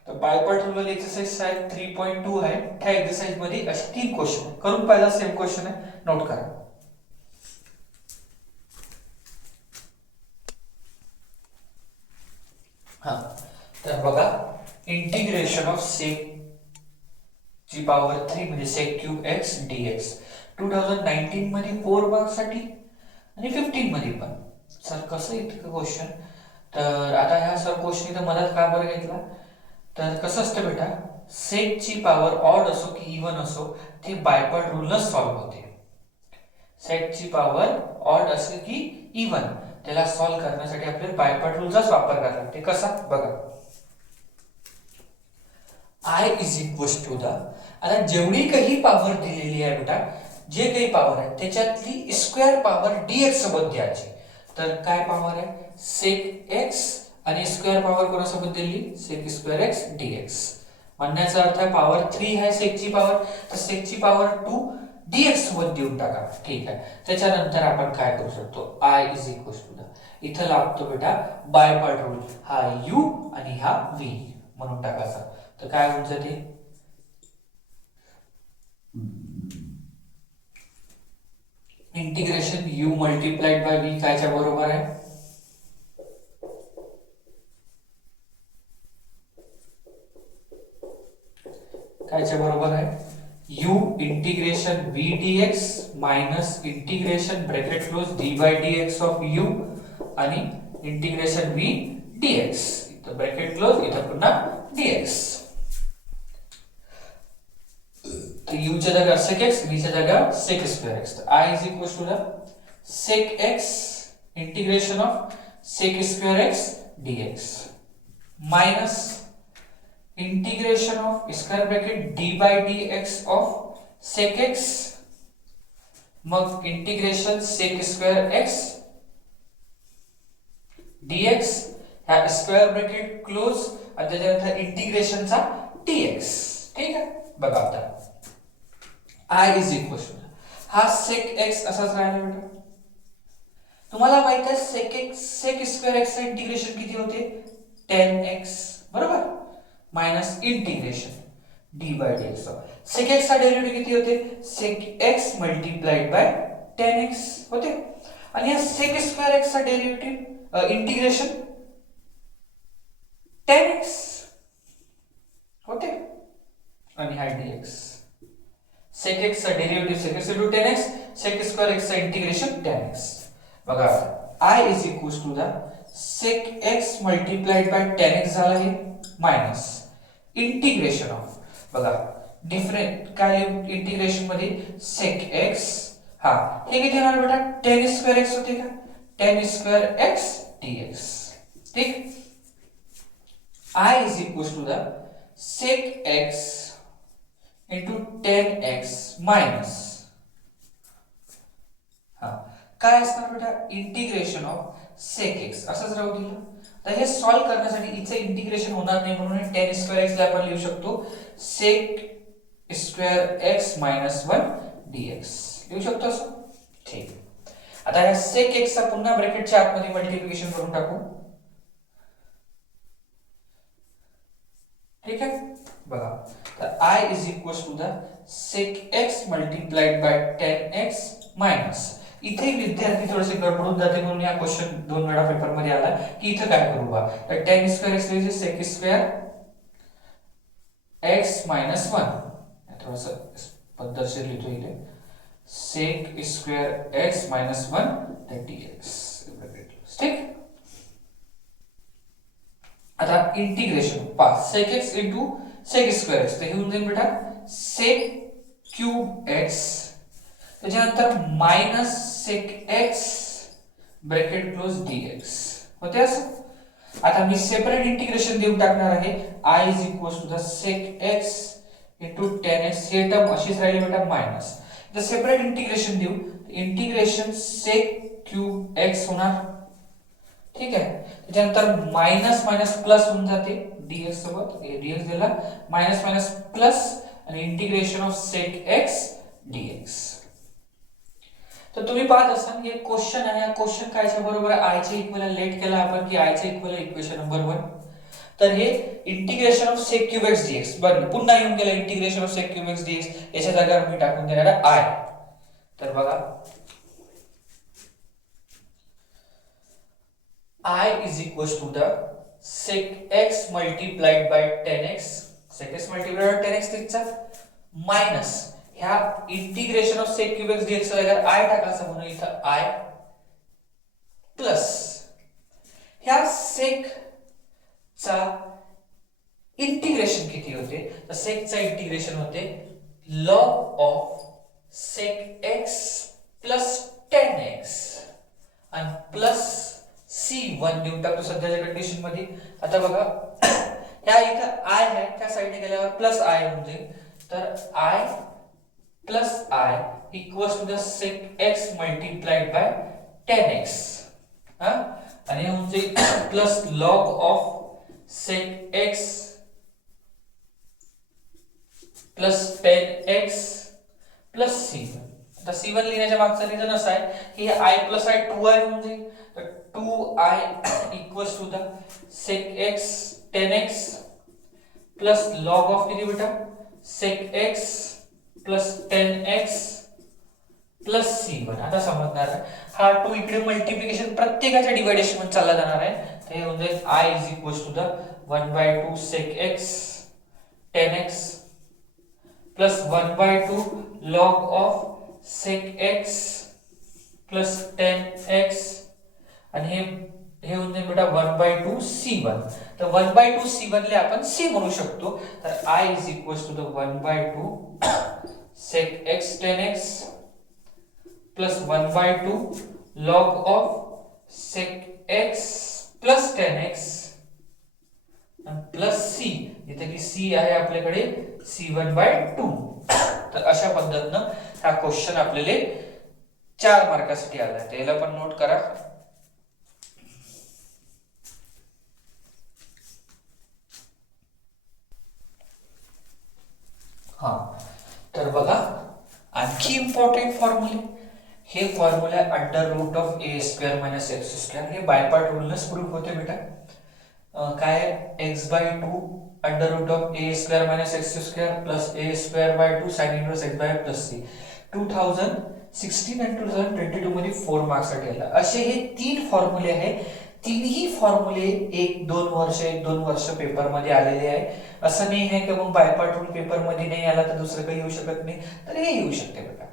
तर बायपार्ट रूल एक्सरसाइज आहे 3.2 आहे. त्या एक्सरसाइज मध्ये असे 3 क्वेश्चन करून पाहिला. सेम क्वेश्चन आहे, नोट करा. हा, तर बघा, इंटिग्रेशन ऑफ सेक ची पॉवर 3 म्हणजे सेक क्यूब एक्स डीएक्स 2019 मध्ये 4 मार्क्स साठी आणि 15 मध्ये पण. सर कसं इतकं क्वेश्चन. तर आता ह्या सर क्वेश्चन इथं मदत का बरं घेतला, तर कसं असतं बेटा, सेक ची पॉवर ऑड असो की इवन असो, ते बायपार्ट रूलनच सॉल्व्ह होते. सेक ची पॉवर ऑड असो की इवन, त्याला सॉल्व्ह करण्यासाठी आपल्याला बायपार्ट रूलचाच वापर करावा लागते. कसा बघा, I is equal to the, आता जेवढी काही पॉवर दिलेली आहे बेटा, जे काही पॉवर आहे त्याच्यातली स्क्वेअर पॉवर डीएक्स सोबत द्यायची. तर काय पॉवर आहे, सेक एक्स आणि स्क्वेअर पॉवर कोणासोबत दिली, सेक स्क्वेअर एक्स डीएक्स. म्हणण्याचा अर्थ आहे पॉवर 3 आहे सेकची पॉवर, तर सेकची पॉवर 2 डीएक्स सोबत देऊन टाका. ठीक आहे. त्याच्यानंतर आपण काय करू शकतो, I is equal to the, इथं लागतो बेटा बायपार्ट रूल, हा यू आणि हा व्ही म्हणून टाकायचा. तर काय होऊन जाते, integration u multiplied by v कायच्या बरोबर आहे, कायच्या बरोबर आहे, u integration v dx minus integration bracket close d by dx of u आणि इंटिग्रेशन v dx, इथं ब्रॅकेट क्लोज, इथं पुन्हा dx. तो u च्या जागा sec x, v च्या जागा sec square x. तर i is equal to the sec x integration of sec square x dx minus integration of square bracket d by dx of sec x, मग integration sec square x dx, ह्या स्क्वेअर ब्रॅकेट क्लोज आणि त्याच्यानंतर इंटिग्रेशनचा dx. ठीक आहे. बघा आता i इज इक्वल टू, हा sec x असाच राहिला बेटा. तुम्हाला माहित आहे sec स्क्वेअर x चे इंटिग्रेशन किती होते, tan x बरोबर, minus integration d by dx. sec x चा डेरिव्हेटिव्ह किती होते, sec x multiplied bye tan x होते. आणि या sec स्क्वेअर x चा डेरिव्हेटिव्ह इंटिग्रेशन tan x होते आणि हा dx. sec x चा derivative sec x into tan x, sec square x चा इंटिग्रेशन tan x. बघा I is equal to the sec x multiplied bye tan x झाला हे मायनस इंटिग्रेशन ऑफ, बघा डिफरंट काय इंटिग्रेशन मध्ये sec x, हा हे किती होणार बेटा, tan स्क्वेअर x होते का, tan स्क्वेअर x dx. ठीक. I is equal to the sec x into tan x minus, हा काय असणार बेटा, इंटिग्रेशन ऑफ sec x असंच राहू दिलं. तर हे सॉल्व्ह करण्यासाठी इथे इंटिग्रेशन होणार नाही, म्हणून tan स्क्वेअर x ला आपण लिहू शकतो sec square x minus 1 dx लिहू शकतो असं. ठीक. आता या sec x चा पुन्हा ब्रॅकेटच्या आतमध्ये मल्टिप्लिकेशन करून टाकू. ठीक आहे. बघा, तर I is equal to the sec x multiplied by tan x minus, इथे विद्यार्थी थोडेसे गडबडून जाते म्हणून या क्वेश्चन 2 वेळा पेपर मध्ये आला की इथे काय करू बा, तर tan स्क्वेअर x लिहायचे sec स्क्वेअर x minus 1 थोडंसं पद्धतशीर लिहितो इथे, sec square x minus 1 dx, ठीक. आता इंटिग्रेशन पहा sec x into sec square x, तर हे होऊन जाईल बेटा sec क्यूब x, त्याच्यानंतर minus sec x bracket close dx होते असं. आता मी सेपरेट इंटिग्रेशन देऊन टाकणार आहे, i is equal to the sec x into tan x, हे टर्म अशीच राहिली बेटा मायनस. तर सेपरेट इंटिग्रेशन देऊ, इंटिग्रेशन sec क्यूब x होणार, ठीक आहे. त्याच्यानंतर मायनस मायनस प्लस होऊन जाते dx सोबत, dx दिला मायनस मायनस प्लस आणि integration of sec x dx. तर तुम्ही पाहत असाल हे क्वेश्चन आहे, हा क्वेश्चन कायच्या बरोबर आहे, i चे इक्वल लेट केला आपण की i चे इक्वल इक्वेशन नंबर 1. तर हे integration of sec cube x dx बरं पुन्हा येऊन गेला integration of sec cube x dx, याच्या जागेवर मी टाकून देणार आहे i. तर बघा i is equals to the sec x multiplied by 10x, sec x multiplied by 10x तिचा मायनस ह्या integration of sec cube x dx चा जागेवर i टाकायचं म्हणून इथं i प्लस ह्या sec चा इंटिग्रेशन किती होते, तर sec चा इंटिग्रेशन होते log of sec x plus 10x आणि प्लस c1 देऊन टाकतो सध्याच्या कंडिशन मध्ये. आता बघा ह्या इथं i आहे, त्या साइडने गेल्यावर प्लस i होऊन जाईल, तर i plus i equals to the sec x multiplied by 10x, हा, आणि हे होऊन जाईल plus log of sec x plus 10x plus c1. आता c1 लिहिण्याच्या मागचा रिझन असा आहे की हे i प्लस i 2i होऊन जाईल, तर 2i equals to the sec x 10x plus log of किती बेटा sec x plus 10x plus c1. आता समजणार हा 2 इकडे मल्टिप्लिकेशन प्रत्येकाच्या डिव्हायडेशन मध्ये चालला जाणार आहे, तर हे होऊन जाईल i is equals to the 1/2 sec x 10x plus 1/2 log of sec x plus 10x आणि हे होऊन जाईल बेटा 1/2 c1. तर 1/2 c1 ले आपण c म्हणू शकतो, तर i is equals to the 1/2 sec x 10x plus 1/2 log of sec x plus 10x आणि प्लस c, इथे की c आहे आपल्याकडे c1/2. तर अशा पद्धतीनं हा क्वेश्चन आपल्याला 4 मार्कासाठी आला आहे, त्याला पण नोट करा. हा, तर बघा आणखी इम्पॉर्टंट फॉर्म्युले, हे formula under root of a square minus x square, हे बायपार्ट रूलनेच प्रूफ होते बेटा. काय x/2 under root of a square minus x square plus a square by 2 sine inverse x by plus c. 2016 आणि 2022 मध्ये 4 मार्क्स साठी आला. असे हे 3 फॉर्म्युले आहेत, तीनही फॉर्म्युले 1-2 वर्ष पेपर मध्ये आलेले आहे. असं नाही आहे की मग बायपार्ट रूल पेपर मध्ये नाही आला तर दुसरं काही येऊ शकत नाही, तर हे येऊ शकते बेटा.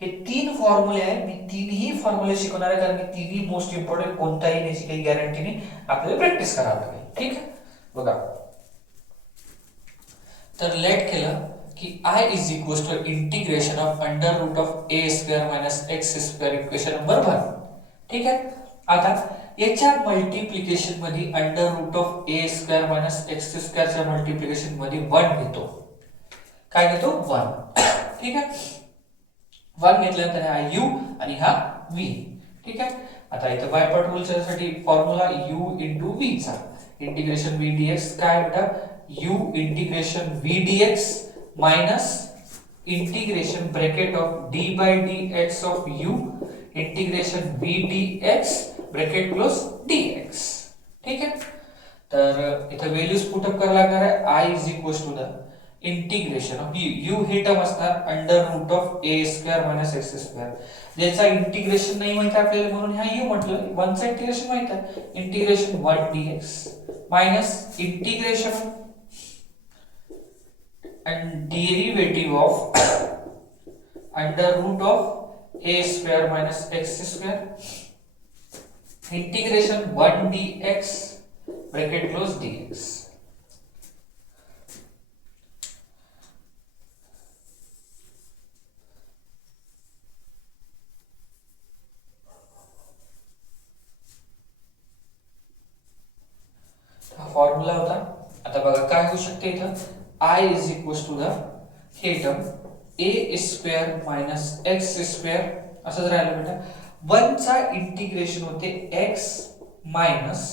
हे 3 फॉर्म्युले आहेत, मी तीनही फॉर्म्युले शिकवणार आहे, कारण की तीनही मोस्ट इम्पॉर्टंट, कोणताही याची काही गॅरंटी नाही, आपल्याला प्रॅक्टिस करावं लागेल. ठीक आहे, बघा तर लेट केलं की i is equal to integration of under root of a square minus x square equation number 1. ठीक आहे, आता याच्या मल्टिप्लिकेशन मध्ये under root of a square minus x square च्या मल्टिप्लिकेशन मध्ये 1 घेतो. काय घेतो 1. ठीक आहे, 1 घेतल्यानंतर हा u आणि हा v. ठीक आहे, आता इथं बायपार्ट रूलच्या साठी फॉर्म्युला u इंटू v चा इंटिग्रेशन v dx, काय बेटा u integration v dx minus integration bracket of d by dx of u integration v dx bracket close dx. ठीक आहे, तर इथं व्हॅल्यूज पुट अप करायला लागणार आहे. i is equal to the integration of u, हे टर्म असणार under root of a square minus x square, ज्याचा इंटिग्रेशन नाही माहिती आपल्याला म्हणून हा u म्हटलं. 1 चा इंटिग्रेशन माहिती आहे, integration 1 dx minus integration and derivative of under root of a square minus x square integration 1 dx bracket close dx. हा फॉर्म्युला होता. आता बघा काय होऊ शकते इथं I is equal to the हे term a square minus x square असंच राहिलं बेटा. 1 चा इंटिग्रेशन होते x मायनस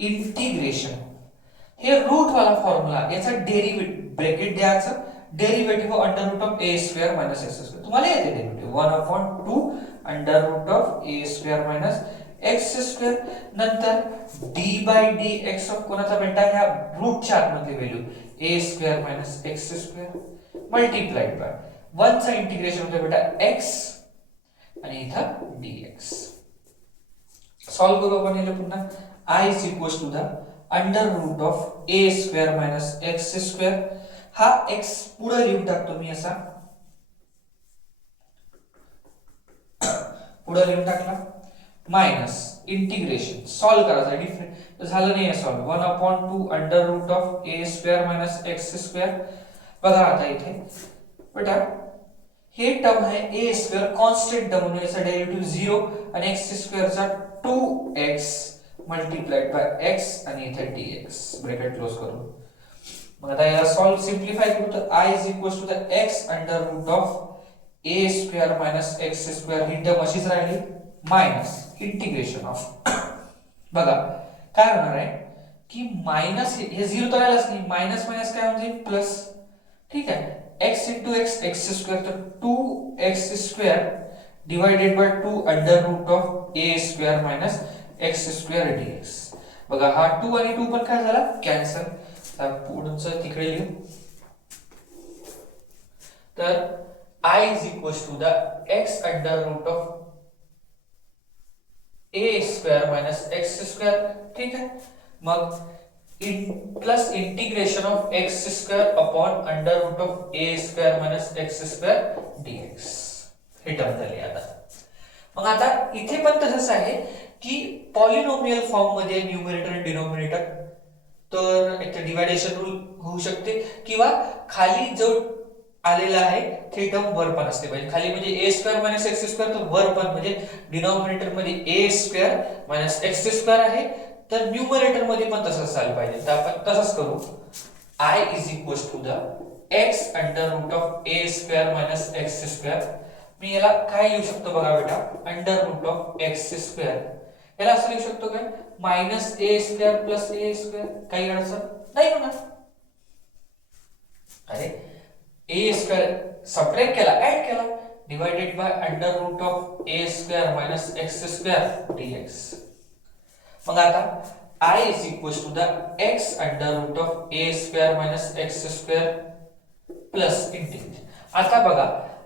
इंटिग्रेशन हे रूट वाला फॉर्म्युला याचा डेरिव्हेटिव्ह ब्रॅकेट द्यायचं derivative under root of a square minus x square तुम्हाला येते derivative 1/2 under root of a square minus x square नंतर d बाय dx ऑफ कोणाचा बेटा ह्या रूटच्या आतमधली value a square minus x square multiplied by 1 चा इंटिग्रेशन होते बेटा x आणि इथं dx. सॉल्व करू आपण याला पुन्हा I is equal to the under root of a square minus x square हा x पुढे लिहून टाकतो मी असा पुढे लिहून टाकला मायनस इंटिग्रेशन सॉल्व करायचं डिफरंट झालं नाही solve 1/2 under root of a square minus x square. बघा आता इथे बेटा हे टर्म आहे a स्क्वेअर कांस्टेंट टर्म म्हणून याचा डेरिव्हेटिव्ह 0 आणि x स्क्वेअर चा 2x मल्टिप्लाइड बाय x आणि इथे dx ब्रॅकेट क्लोज करू. मग आता याला सॉल्व सिम्प्लिफाय करू तर I is equal to the x under root of a square minus x square ही टर्म अशीच राहिली मायनस इंटिग्रेशन ऑफ बघा काय होणार आहे की मायनस हे 0 तर राहिलंच नाही मायनस मायनस काय म्हणजे प्लस. ठीक आहे x into x x square तर 2x square divided by 2 under root of a square minus x square dx. बघा हा 2 आणि 2 पण काय झाला कॅन्सल. तर पुढचं तिकडे लिहू तर I is equals to the x under root of a square minus x square. ठीक है मग plus integration of x square upon under root of a square minus x square dx हे टर्म झाली. आता मग आता इथे पण तसंच आहे की पॉलिनोमियल फॉर्म मध्ये न्यूमरेटर आणि डिनोमिनेटर तर इथे डिवायडेशन रूल होऊ शकते किंवा खाली जो आलेला आहे ते टर्म वर पण असते पाहिजे. खाली म्हणजे a square minus x square तर वर पण म्हणजे डिनॉमिनेटर मध्ये a square minus x square आहे तर न्यूमरेटर मध्ये पण तसंच झालं पाहिजे. तर आपण तसंच करू I is equal to the x under root of a square minus x square. मी याला काय लिहू शकतो बघा बेटा under root of x square याला असं लिहू शकतो काय minus a square plus a square. काही अडचण नाही होणार. अरे a स्क्वेअर सबट्रॅक्ट केला ऐड केला divided by under root of a square minus x square dx. मग आता I is equal to the x under root of a square minus x square plus integration. आता बघा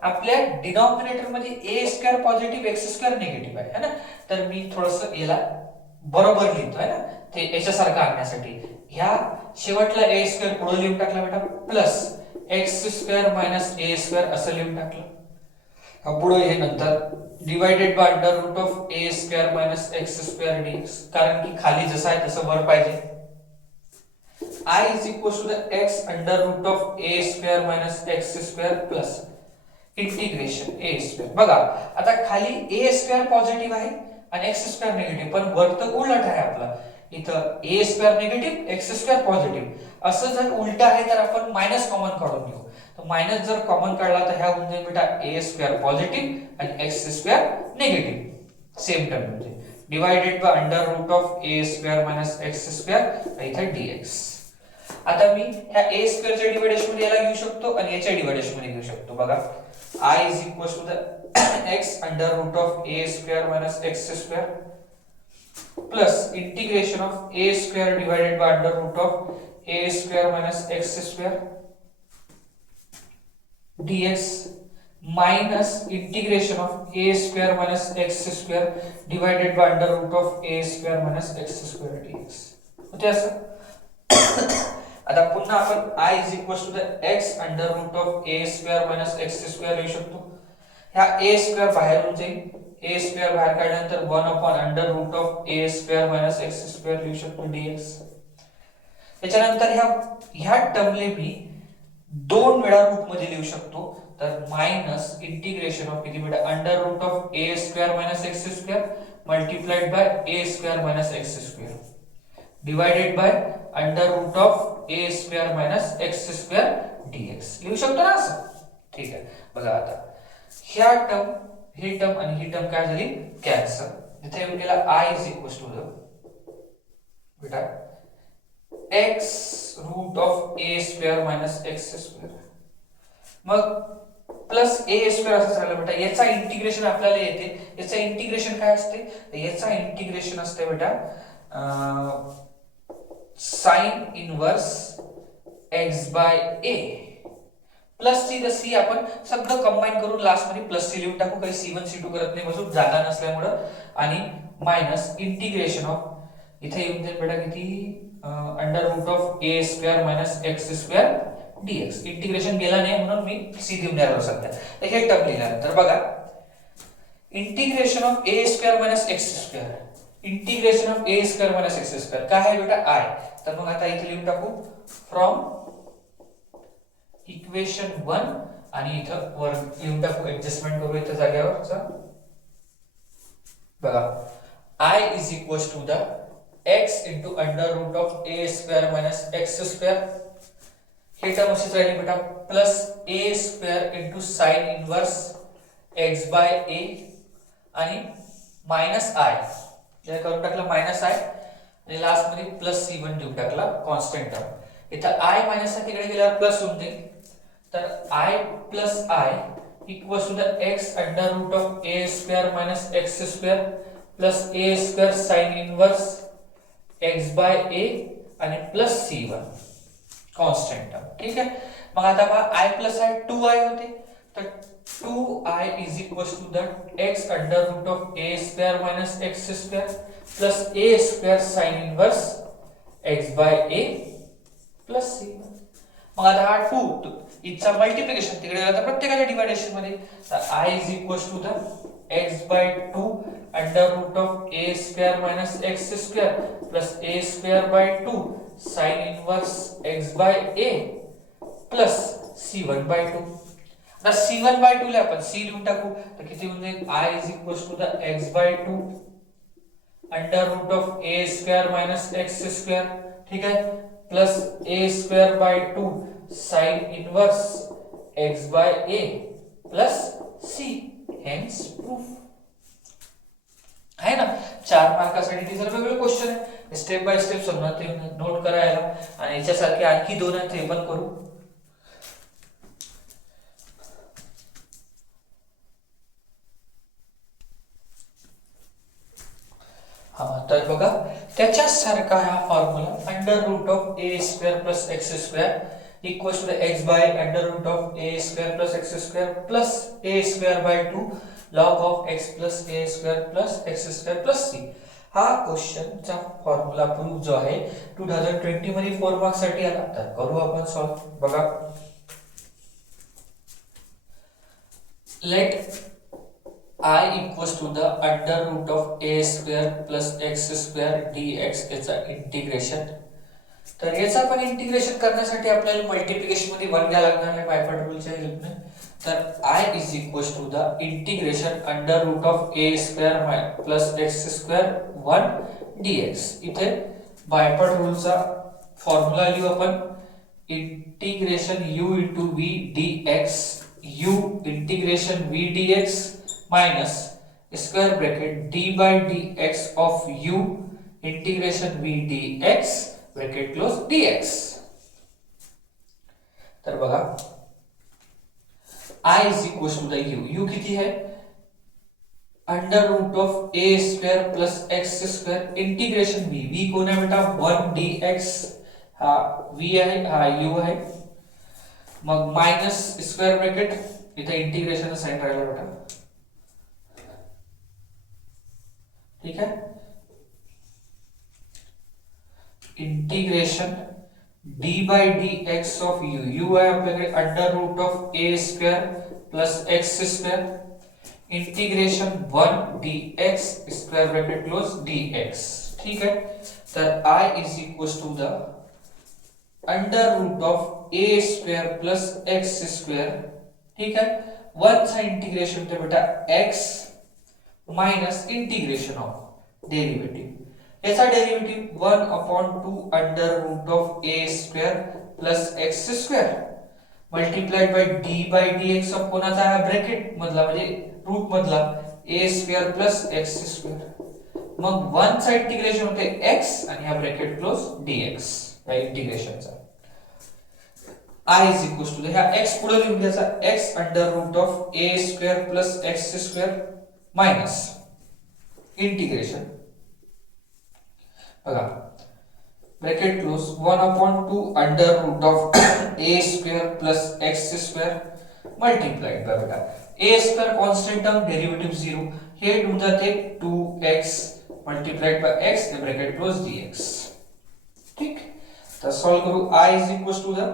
आपल्या डिनॉमिनेटर मध्ये a square positive x square negative आहे ना तर मी थोडंसं याला बरोबर लिहितोय ना ते याच्यासारखं आणण्यासाठी ह्या शेवटला a स्क्वेअर पुढे लिहून टाकला बेटा plus x square minus a square असं लिहून टाकलं. पुढे हे नंतर divided by under root of a square minus x square dx कारण की खाली जसं आहे तसं वर पाहिजे. I is equal to the x under root of a square minus x square plus integration a square. बघा आता खाली a स्क्वेअर पॉझिटिव्ह आहे आणि x स्क्वेअर निगेटिव्ह पण वर तर उलट आहे आपला इथं a square negative x square positive असं जर उलट आहे तर आपण मायनस कॉमन काढून घेऊ. तर मायनस जर कॉमन काढला तर ह्या होऊन जाईल बेटा a स्क्वेअर पॉझिटिव्ह आणि x square negative same term म्हणजे divided by under root of a square minus x square इथे dx. आता मी ह्या a स्क्वेअरच्या डिव्हायडेशन मध्ये याला घेऊ शकतो आणि याच्या डिव्हायडेशन मध्ये घेऊ शकतो. बघा I is equal to the x under root of a square minus x square plus integration of a square divided by under root of a square minus x square dx minus integration of a square minus x square divided by under root of a square minus x square dx. होते असं. आता पुन्हा आपण I is equal to the x under root of a square minus x square लिहू शकतो. ह्या a स्क्वेअर बाहेरून जाईल, a स्क्वेअर बाहेर काढल्यानंतर 1 upon under root of a square minus x square लिहू शकतो dx. त्याच्यानंतर ह्या टर्मले मी दोन वेळा रूप मध्ये लिहू शकतो. तर मायनस इंटिग्रेशन ऑफ किती बेटा under root of a square minus x square multiplied by a square minus x square divided by under root of a square minus x square dx लिहू शकतो ना असं. ठीक आहे, बघा आता ह्या टर्म, ही टर्म आणि ही टर्म काय झाली कॅन्सल. इथे येऊन गेला I is equal to the बेटा x root of a square minus x square मग प्लस a स्क्वेअर असं झालं बेटा. याचा इंटिग्रेशन आपल्याला येते. याचा इंटिग्रेशन काय असते, याचा इंटिग्रेशन असते बेटा sine inverse x by a plus c आपण सगळं कंबाईन करून लास्ट मध्ये प्लस सी लिहून टाकू. काही c1 c2 करत नाही बसू जागा नसल्यामुळे. आणि मायनस इंटिग्रेशन ऑफ इथे येऊन जाईल बेटा किती under root of a square minus x square dx. Integration गेला नाही म्हणून मी सी देऊन द्यायला सध्या. तर हे टर्म लिहिल्यानंतर बघा integration of a square minus x square integration of a square minus x square काय आहे बेटा I. तर मग आता इथे लिहून टाकू फ्रॉम इक्वेशन 1 आणि इथं वर लिहून टाकू ऍडजस्टमेंट करू इथं जागेवरचा. बघा I is equal to the x into under root of a square minus x square हे टर्म अशीच राहिली बेटा plus a square into sine inverse x by a आणि मायनस I जे करून टाकलं मायनस I आणि लास्ट मध्ये प्लस c1 देऊन टाकला कॉन्स्टंट टर्म. इथं I मायनस चा तिकडे गेल्यावर प्लस होऊन जाईल. तर I plus I equal to the x under root of a square minus x square plus a square sine inverse x by a आणि प्लस c1 कॉन्स्टंट टर्म. ठीक आहे, मग आता पहा I प्लस I 2I होते. तर 2I is equal to the x under root of a square minus x square plus a square sine inverse x by a plus c1. मग आता हा 2 इथचा मल्टिप्लिकेशन तिकडे गेला तर प्रत्येकाच्या डिवायडेशन मध्ये. तर I is equal to the x by 2 under root of a square minus x square plus a square by 2 sine inverse x by a plus c1 by 2. आता c1 बाय 2 ला आपण c लिहून टाकू. तर किती होऊन जाईल I is equal to the x by 2 under root of a square minus x square. ठीक आहे, plus a square by 2 sine inverse x by a plus c. Hence proof आहे ना. 4 मार्कासाठी ती जर वेगळे क्वेश्चन आहे स्टेप बाय स्टेप समजा ते नोट करायला. आणि याच्यासारखे आणखी दोन आहेत ते पण करू. तर बघा त्याच्याच सारखा हा formula under root of a square plus x square equals to the x by under root of a square plus x square plus a square by 2 log of x plus a square plus x square plus c. हा क्वेश्चनचा फॉर्म्युला प्रूफ जो आहे 2020 मध्ये 4 मार्क्स साठी आला. तर करू आपण सॉल्व. बघा late I equals to the under root of a square plus x square dx याचा इंटिग्रेशन. तर याचा पण इंटिग्रेशन करण्यासाठी आपल्याला मल्टिप्लिकेशन मध्ये 1 घ्यायला लागणार आहे बायपार्ट रूलच्या हेल्पने. तर I is equals to the integration under root of a square plus x square 1 dx. इथे बायपार्ट रूलचा फॉर्म्युला लिहू आपण integration u into v dx u integration v dx minus square bracket d by dx of u integration v dx bracket close dx. तर बघा I is equal to the u किती है under root of a square plus x square integration v कोण आहे बेटा 1 dx. हा v आहे हा u आहे. मग माइनस स्क्वायर ब्रैकेट इथे इंटीग्रेशन साइन राहिला बेटा. ठीक है, integration d by D x of u, u आहे आपल्याकडे under root of a square plus x square integration 1 dx square bracket close dx. ठीक आहे, तर I is equal to the under root of a square plus x square. ठीक आहे, वन चा इंटिग्रेशन ते बेटा x minus integration of derivative, याचा derivative 1/2 under root of a square plus x square multiplied by d by dx of कोणाचा आहे ब्रॅकेट मधला म्हणजे रूट मधला a square plus x square. मग 1 चा इंटिग्रेशन होते x आणि हा ब्रॅकेट क्लोज dx या इंटिग्रेशनचा. I is equals to ह्या x पुढे लिहून घ्यायचा x under root of a square plus x square minus integration बघा bracket close 1/2 under root of a square plus x square multiplied by बेटा a square constant term derivative 0 हे होऊन जाते 2x multiplied by x bracket close dx. ठीक, तर सॉल्व करू. I is equals to the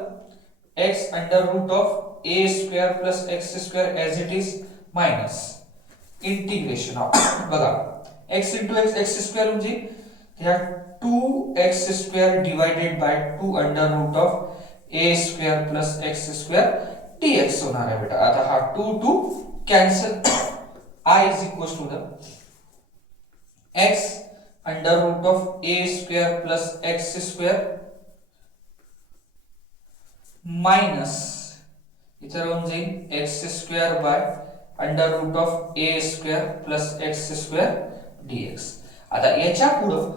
x under root of a square plus x square as it is minus integration of बघा x into x square म्हणजे ह्या 2x square divided by 2 under root of a square plus x square dx होणार आहे बेटा. आता हा 2 cancel. I is equals to the x under root of a square plus x square minus इथे राहून जाईल x square by under root of a square plus x square dx. आता याच्या पुढं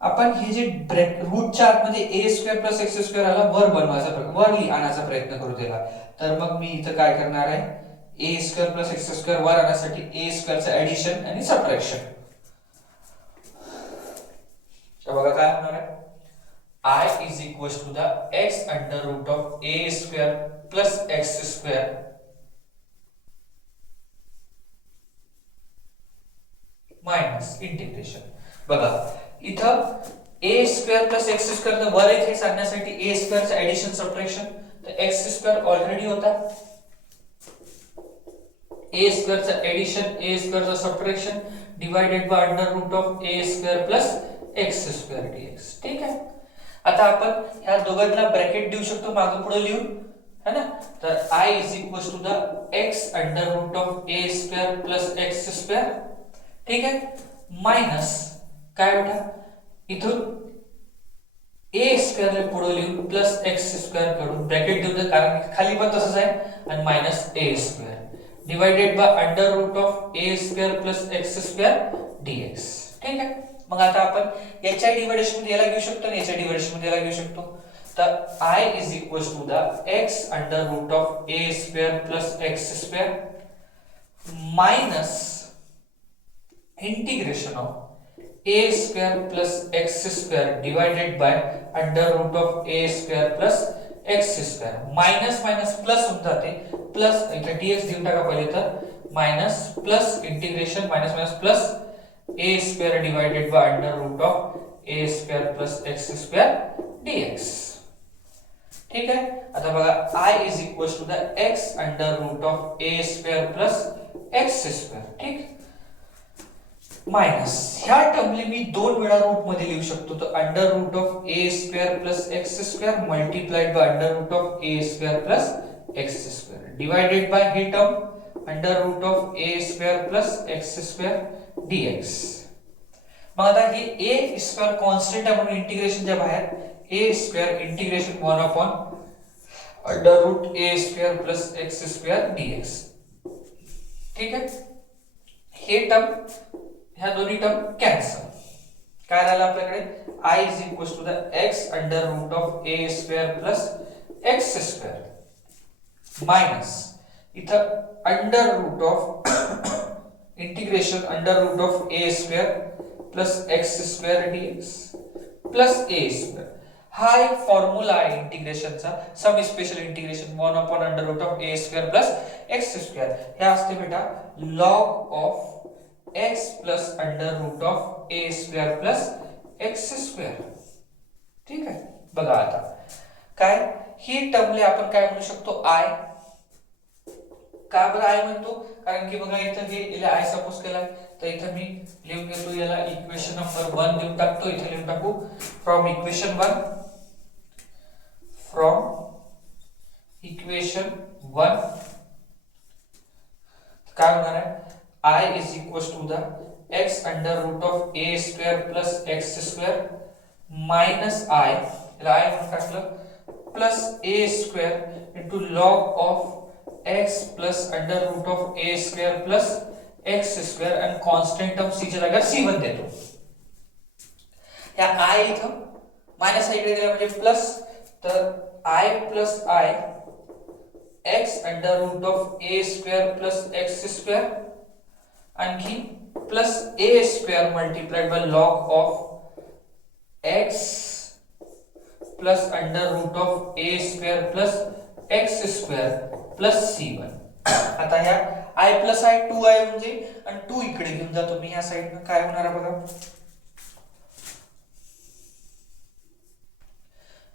आपण हे जे रूटच्या आतमध्ये a square plus x square आला वर बनवायचा वर आणायचा प्रयत्न करू त्याला. तर मग मी इथं काय करणार आहे ए स्क्वेअर प्लस एक्स स्क्वेअर वर आणण्यासाठी ए स्क्वेअरचं ऍडिशन आणि सबट्रॅक्शन. बघा काय होणार आहे I is equals to the x under root of a square plus x square minus integration. बघा इथं a square plus x square वर आहे हे सांगण्यासाठी a square चं ऍडिशन सबट्रॅक्शन. तर x square ऑलरेडी होता, a square चं ऍडिशन a square चं subtraction divided by under root of a square plus x square dx. ठीक आहे, आता आपण ह्या दोघांना ब्रॅकेट देऊ शकतो मागे पुढे लिहून है ना. तर I is equals to the x under root of a square plus x square. ठीक आहे, माइनस काय बेटा इथून a स्क्वेअर ला पुढे लिहून प्लस x स्क्वेअर कडून ब्रॅकेट देऊ दे कारण खाली पण तसंच आहे आणि minus a square divided by under root of a square plus x square dx. ठीक आहे, मग आता आपण याच्या डिव्हिडेशन मध्ये याला घेऊ शकतो आणि याच्या डिव्हिडेशन मध्ये याला घेऊ शकतो. तर I is equals to the x under root of a square plus x square minus integration of a square plus x square divided by under root of a square plus x square. Minus minus plus होऊन जाते प्लस इथे dx देऊन टाका पहिले तर minus plus integration minus minus plus a square divided by under root of a square plus x square dx. ठीक आहे, आता बघा I is equals to the x under root of a square plus x square. ठीक, माइनस ह्या टर्मले मी दोन वेळा रूट मध्ये लिहू शकतो. तर under root of a square plus x square multiplied by under root of a square plus x square divided by ही term under root of a square plus x square dx. मग आता हे a स्क्वेअर कांस्टेंट आहे म्हणून इंटिग्रेशनच्या बाहेर a square integration 1 upon under root a square plus x square dx. ठीक आहे, हे टर्म ह्या दोन्ही टर्म कॅन्सल. काय राहिलं आपल्याकडे I is equals to the x under root of a square plus x square minus इथं under root of integration under root of a square plus x square dx plus a square. हा एक फॉर्म्युला आहे इंटिग्रेशनचा some special integration 1 upon under root of a square plus x square. हे असते बेटा log of x plus under root of a square plus x square. ठीक आहे. बघा आता काय ही टर्मले आपण काय म्हणू शकतो आय. का बरं आय म्हणतो, कारण की बघा इथं हे याला आय सपोज केलाय, तर इथं मी लिहून घेतो याला इक्वेशन नंबर 1 लिहून टाकतो. इथे लिहून टाकू फ्रॉम इक्वेशन 1 काय होणार आहे, I is equals to the x under root of a square plus x square minus I, याला I म्हणून टाकलं, plus a square into log of x plus under root of a square plus x square and constant term c च्या जागा c1 देतो. या I इथं मायनस इकडे दिला म्हणजे प्लस, तर I plus I x under root of a square plus x square आणखी plus a square multiplied by log of x plus under root of a square plus x square plus c1. आता ह्या i plus i 2i म्हणजे आणि 2 इकडे घेऊन जातो मी ह्या साइडने, काय होणार आहे बघा,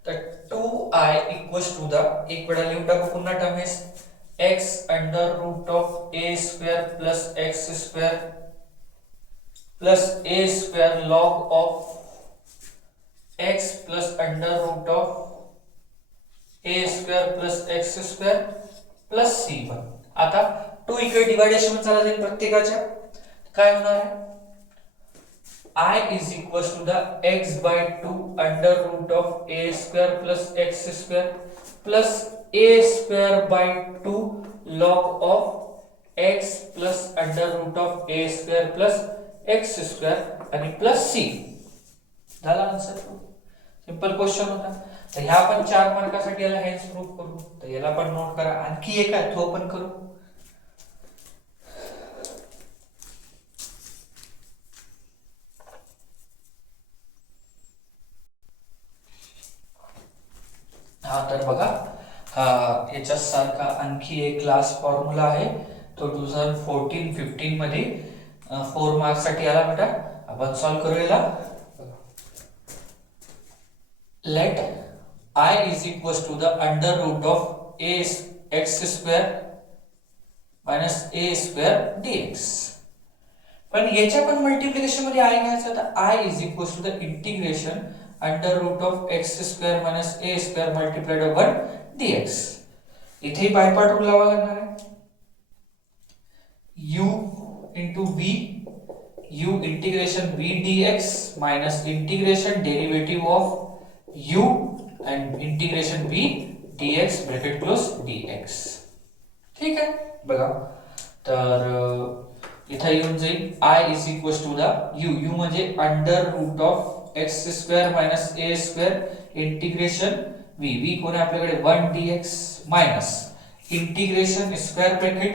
तर 2i equals to the एक वेळा लिहून टाकू पुन्हा term x under root of a square plus x square plus a square log of x plus under root of a square plus x square plus c1. आता 2 इकडे डिवायडेशन चालला जाईल प्रत्येकाच्या, काय होणार आहे, I is equals to the x by 2 under root of a square plus x square plus a square by 2 log of x plus under root of a square plus x square आणि plus c. झाला आन्सर. सिंपल क्वेश्चन होता. तर ह्या पण 4 मार्कासाठी याला हेन्स प्रूफ करू, तर याला पण नोट करा. आणखी एक आहे तो पण करू. हा तर बघा, हा याच्या सारखा आणखी एक क्लास फॉर्म्युला आहे, तो 2014-15 मध्ये 4 मार्क्स साठी आला बेटा. आपण सॉल्व करू याला. Let I is equals to the under root of a x square minus a square dx. पण याच्या पण मल्टिप्लिकेशन मध्ये I घ्यायचा, तर I is equals to the integration under root of x square minus a square multiplied by 1 dx. इथे बाय पार्ट रूल लावा लागणार आहे. u into v, u integration v dx minus integration derivative of u and integration v dx bracket close dx. ठीक आहे बघा, तर इथे येऊन जाईल I is equals to the u म्हणजे under root of x square minus a square integration v कोण आहे आपल्याकडे 1 dx minus integration square bracket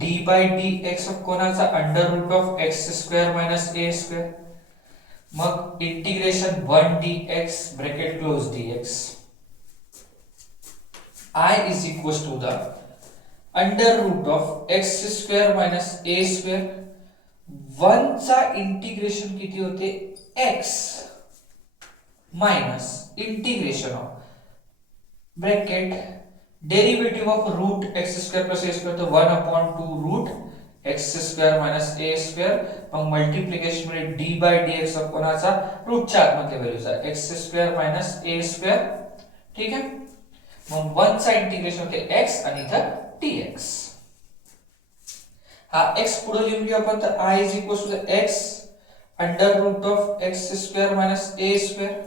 d by dx कोणाचा under root of x square minus a square, मग integration 1 dx bracket close dx. I is equals to the under root of x square minus a square 1 चा इंटिग्रेशन किती होते x minus integration of bracket derivative of root x square plus a square, तो 1/2 root x square minus a square, मग मल्टिप्लिकेशन मध्ये d by dx ऑफ कोणाचा रूटच्या आतमध्ये व्हॅल्यूचा x square minus a square. ठीक आहे, मग 1 चा इंटिग्रेशन होते x आणि इथं dx. हा x पुढे लिहून घेऊ आपण, तर I is equals to the x under root of x square minus a square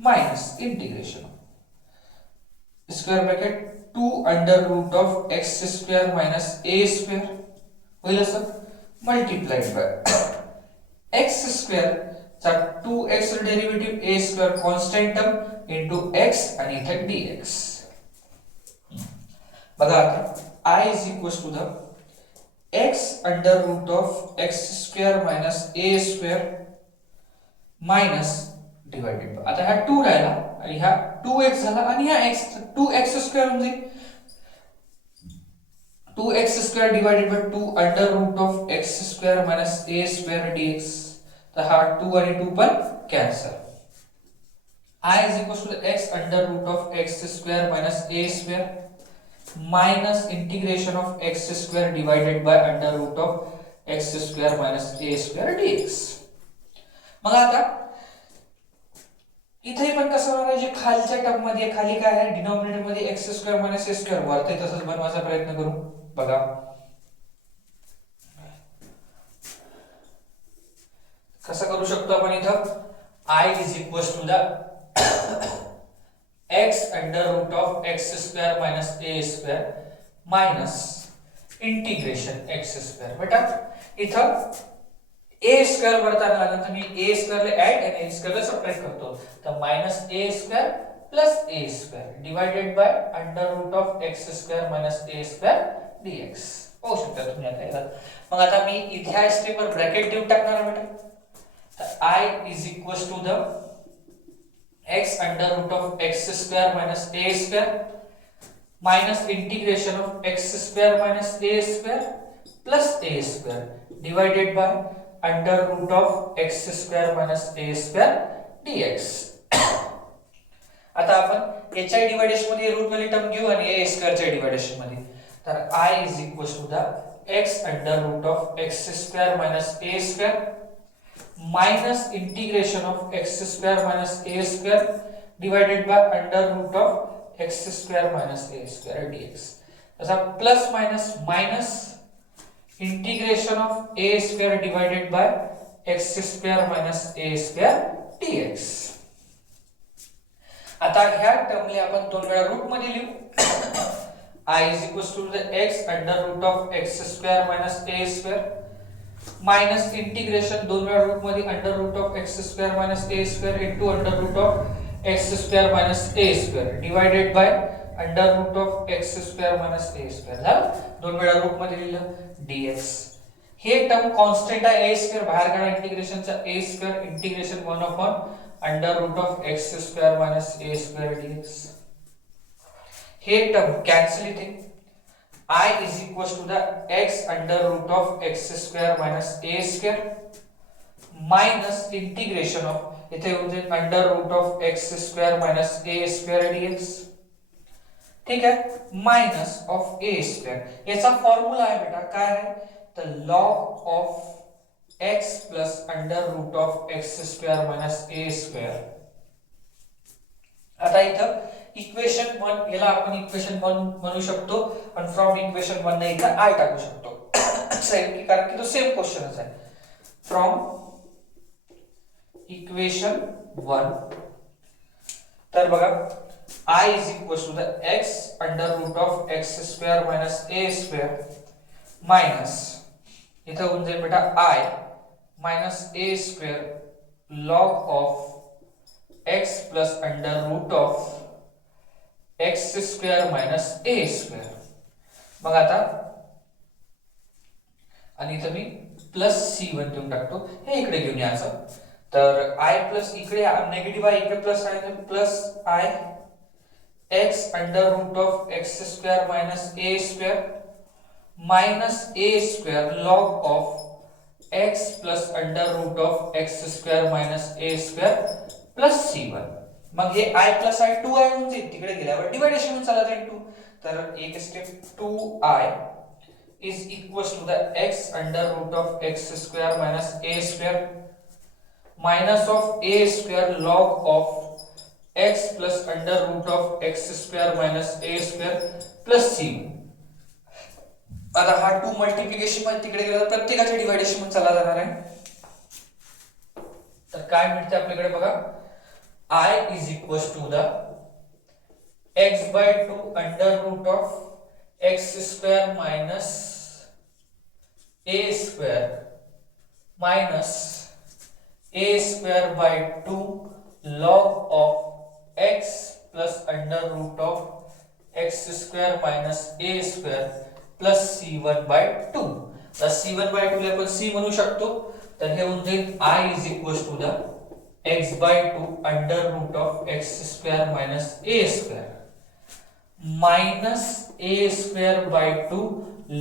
minus integration square bracket 2 under root of x square minus a square होईल असं मल्टिप्लाइड बाय x स्क्वेअर चा 2x derivative a square constant term into x आणि इथे dx. बघा आता I is equals to the x under root of x square minus a square minus divided by, आता हा 2 राहिला आणि हा 2x झाला आणि हा x, 2x स्क्वेअर म्हणजे 2x square divided by 2 under root of x square minus a square dx. तर हा 2 आणि 2 पण cancel. I is equal to x under root of x square minus a square minus integration of x square divided by under root of x square minus a square dx. मग आता इथे पण कसं होणार आहे, जे खालच्या टर्म मध्ये खाली काय आहे, डिनॉमिनेटर मध्ये x square minus a square वरती तसंच बनवायचा प्रयत्न करू. बघा कसं करू शकतो आपण इथं, I is equal to the x under root of x square minus a square minus integration x square. बेटा इथं a स्क्वेअर वरताना आल्यानंतर मी a स्क्वेअर ला ऍड आणि a स्क्वेअर ला सबट्रॅक्ट करतो, तर minus a square plus a square divided by under root of x square minus a square dx. पाहू शकता तुम्ही आता याला. मग आता मी इथे या स्टेपवर ब्रॅकेट देऊन टाकणार बेटा. तर I is equal to the x under root of x square minus a square minus integration of x square minus a square plus a square divided by under root of x square minus a square dx. आता आपण याच्या डिव्हायडेशन मध्ये रूट वाली टर्म घेऊ आणि a स्क्वेअर च्या डिव्हायडेशन मध्ये. तर I is equal to the x under root of x square minus a square minus integration of x square minus a square divided by under root of x square minus a square dx. तसा plus minus minus integration of a square divided by x square minus a square dx. आता ह्या टर्मले आपण दोन वेळा रूट मध्ये लिहू. I is equal to the x under root of x square minus a square minus integration दोन वेळा रूट मध्ये under root of x square minus a square into under root of x square minus a square divided by under root of x square minus a square. झालं, दोन वेळा रूट मध्ये लिहिलं dx. हे टर्म कॉन्स्टंट आहे a स्क्वेअर, बाहेर काढा इंटिग्रेशनचा a square integration 1 upon under root of x square minus a square dx. हे टर्म कॅन्सल इथे. I is equal to the x under root of x square minus a square minus integration of इथे होऊन जाईल under root of x square minus a square dx. ठीक आहे, मायनस ऑफ a square. याचा फॉर्म्युला आहे बेटा काय आहे, तर log of x plus under root of x square minus a square. आता इथं इक्वेशन 1 याला आपण इक्वेशन 1 म्हणू शकतो आणि फ्रॉम इक्वेशन 1 ने इथं I टाकू शकतो सेम की, कारण की तो सेम क्वेश्चनच आहे. फ्रॉम इक्वेशन 1 तर बघा I is equal to the x under root of x square minus a square minus इथं होऊन जाईल बेटा I minus a square log of x plus under root of x square minus a square. मग आता आणि इथं मी प्लस c1 देऊन टाकतो, हे इकडे घेऊन यायचं. तर i प्लस इकडे निगेटिव्ह आहे, इकडे प्लस आहे, तर plus i x under root of x square minus a square minus a square log of x plus under root of x square minus a square plus c1. मग हे i प्लस i 2i होऊन जाईल, तिकडे गेल्यावर डिवायडेशन होऊन चालत आहे 2. तर एक step 2i is equals to the x under root of x square minus a square minus of a square log of x plus under root of x square minus a square plus c. आता हा 2 मल्टिप्लिकेशन मध्ये तिकडे गेला तर प्रत्येकाच्या डिवायडेशन मध्ये चालला जाणार आहे. तर काय मिळते आपल्याकडे बघा, I is equals to the x by 2 under root of x square minus a square minus a square by 2 log of x plus under root of x square minus a square plus c1 by 2. तर c1 by 2 ला आपण c म्हणू शकतो. तर हे होऊन जाईल I is equals to the x by 2 under root of x square minus a square minus a square by 2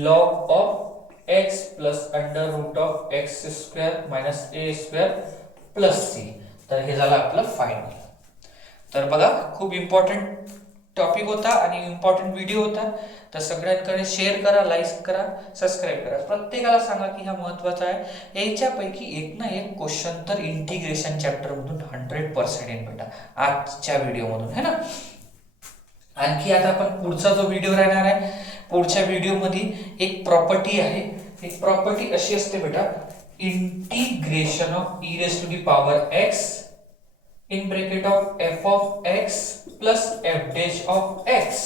log of x plus under root of x square minus a square plus c. तर हे झालं आपलं फायनल. तर बघा, खूप इम्पॉर्टंट टॉपिक होता आणि इम्पॉर्टंट व्हिडिओ होता. तर सगळ्यांकडे शेअर करा, लाईक करा, सबस्क्राईब करा. प्रत्येकाला सांगा की हा महत्त्वाचा आहे. याच्यापैकी एक ना एक क्वेश्चन तर इंटिग्रेशन चॅप्टरमधून 100% येईल बेटा, आजच्या व्हिडिओमधून, है ना. आणखी आता आपण पुढचा जो व्हिडिओ राहणार आहे, पुढच्या व्हिडिओमध्ये एक प्रॉपर्टी आहे. एक प्रॉपर्टी अशी असते बेटा, integration of e raise to the power x in bracket of f of x plus f dash of x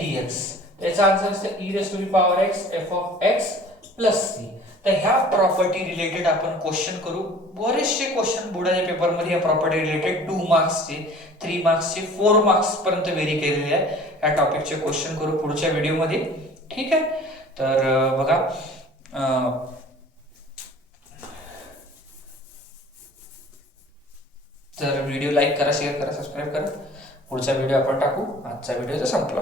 dx. त्याचा आन्सर असते e raised to the power x f of x plus c. तर ह्या प्रॉपर्टी रिलेटेड आपण क्वेश्चन करू. बरेचसे क्वेश्चन बोर्डाच्या पेपर मध्ये या प्रॉपर्टी रिलेटेड 2 मार्क्सचे, 3 मार्क्सचे, 4 मार्क्स पर्यंत व्हेरी केलेले आहे. या टॉपिकचे क्वेश्चन करू पुढच्या व्हिडिओ मध्ये. ठीक आहे. तर बघा, तर व्हिडिओ लाईक करा, शेअर करा, सबस्क्राईब करा. पुढचा व्हिडिओ आपण टाकू. आजचा व्हिडिओ तर संपला.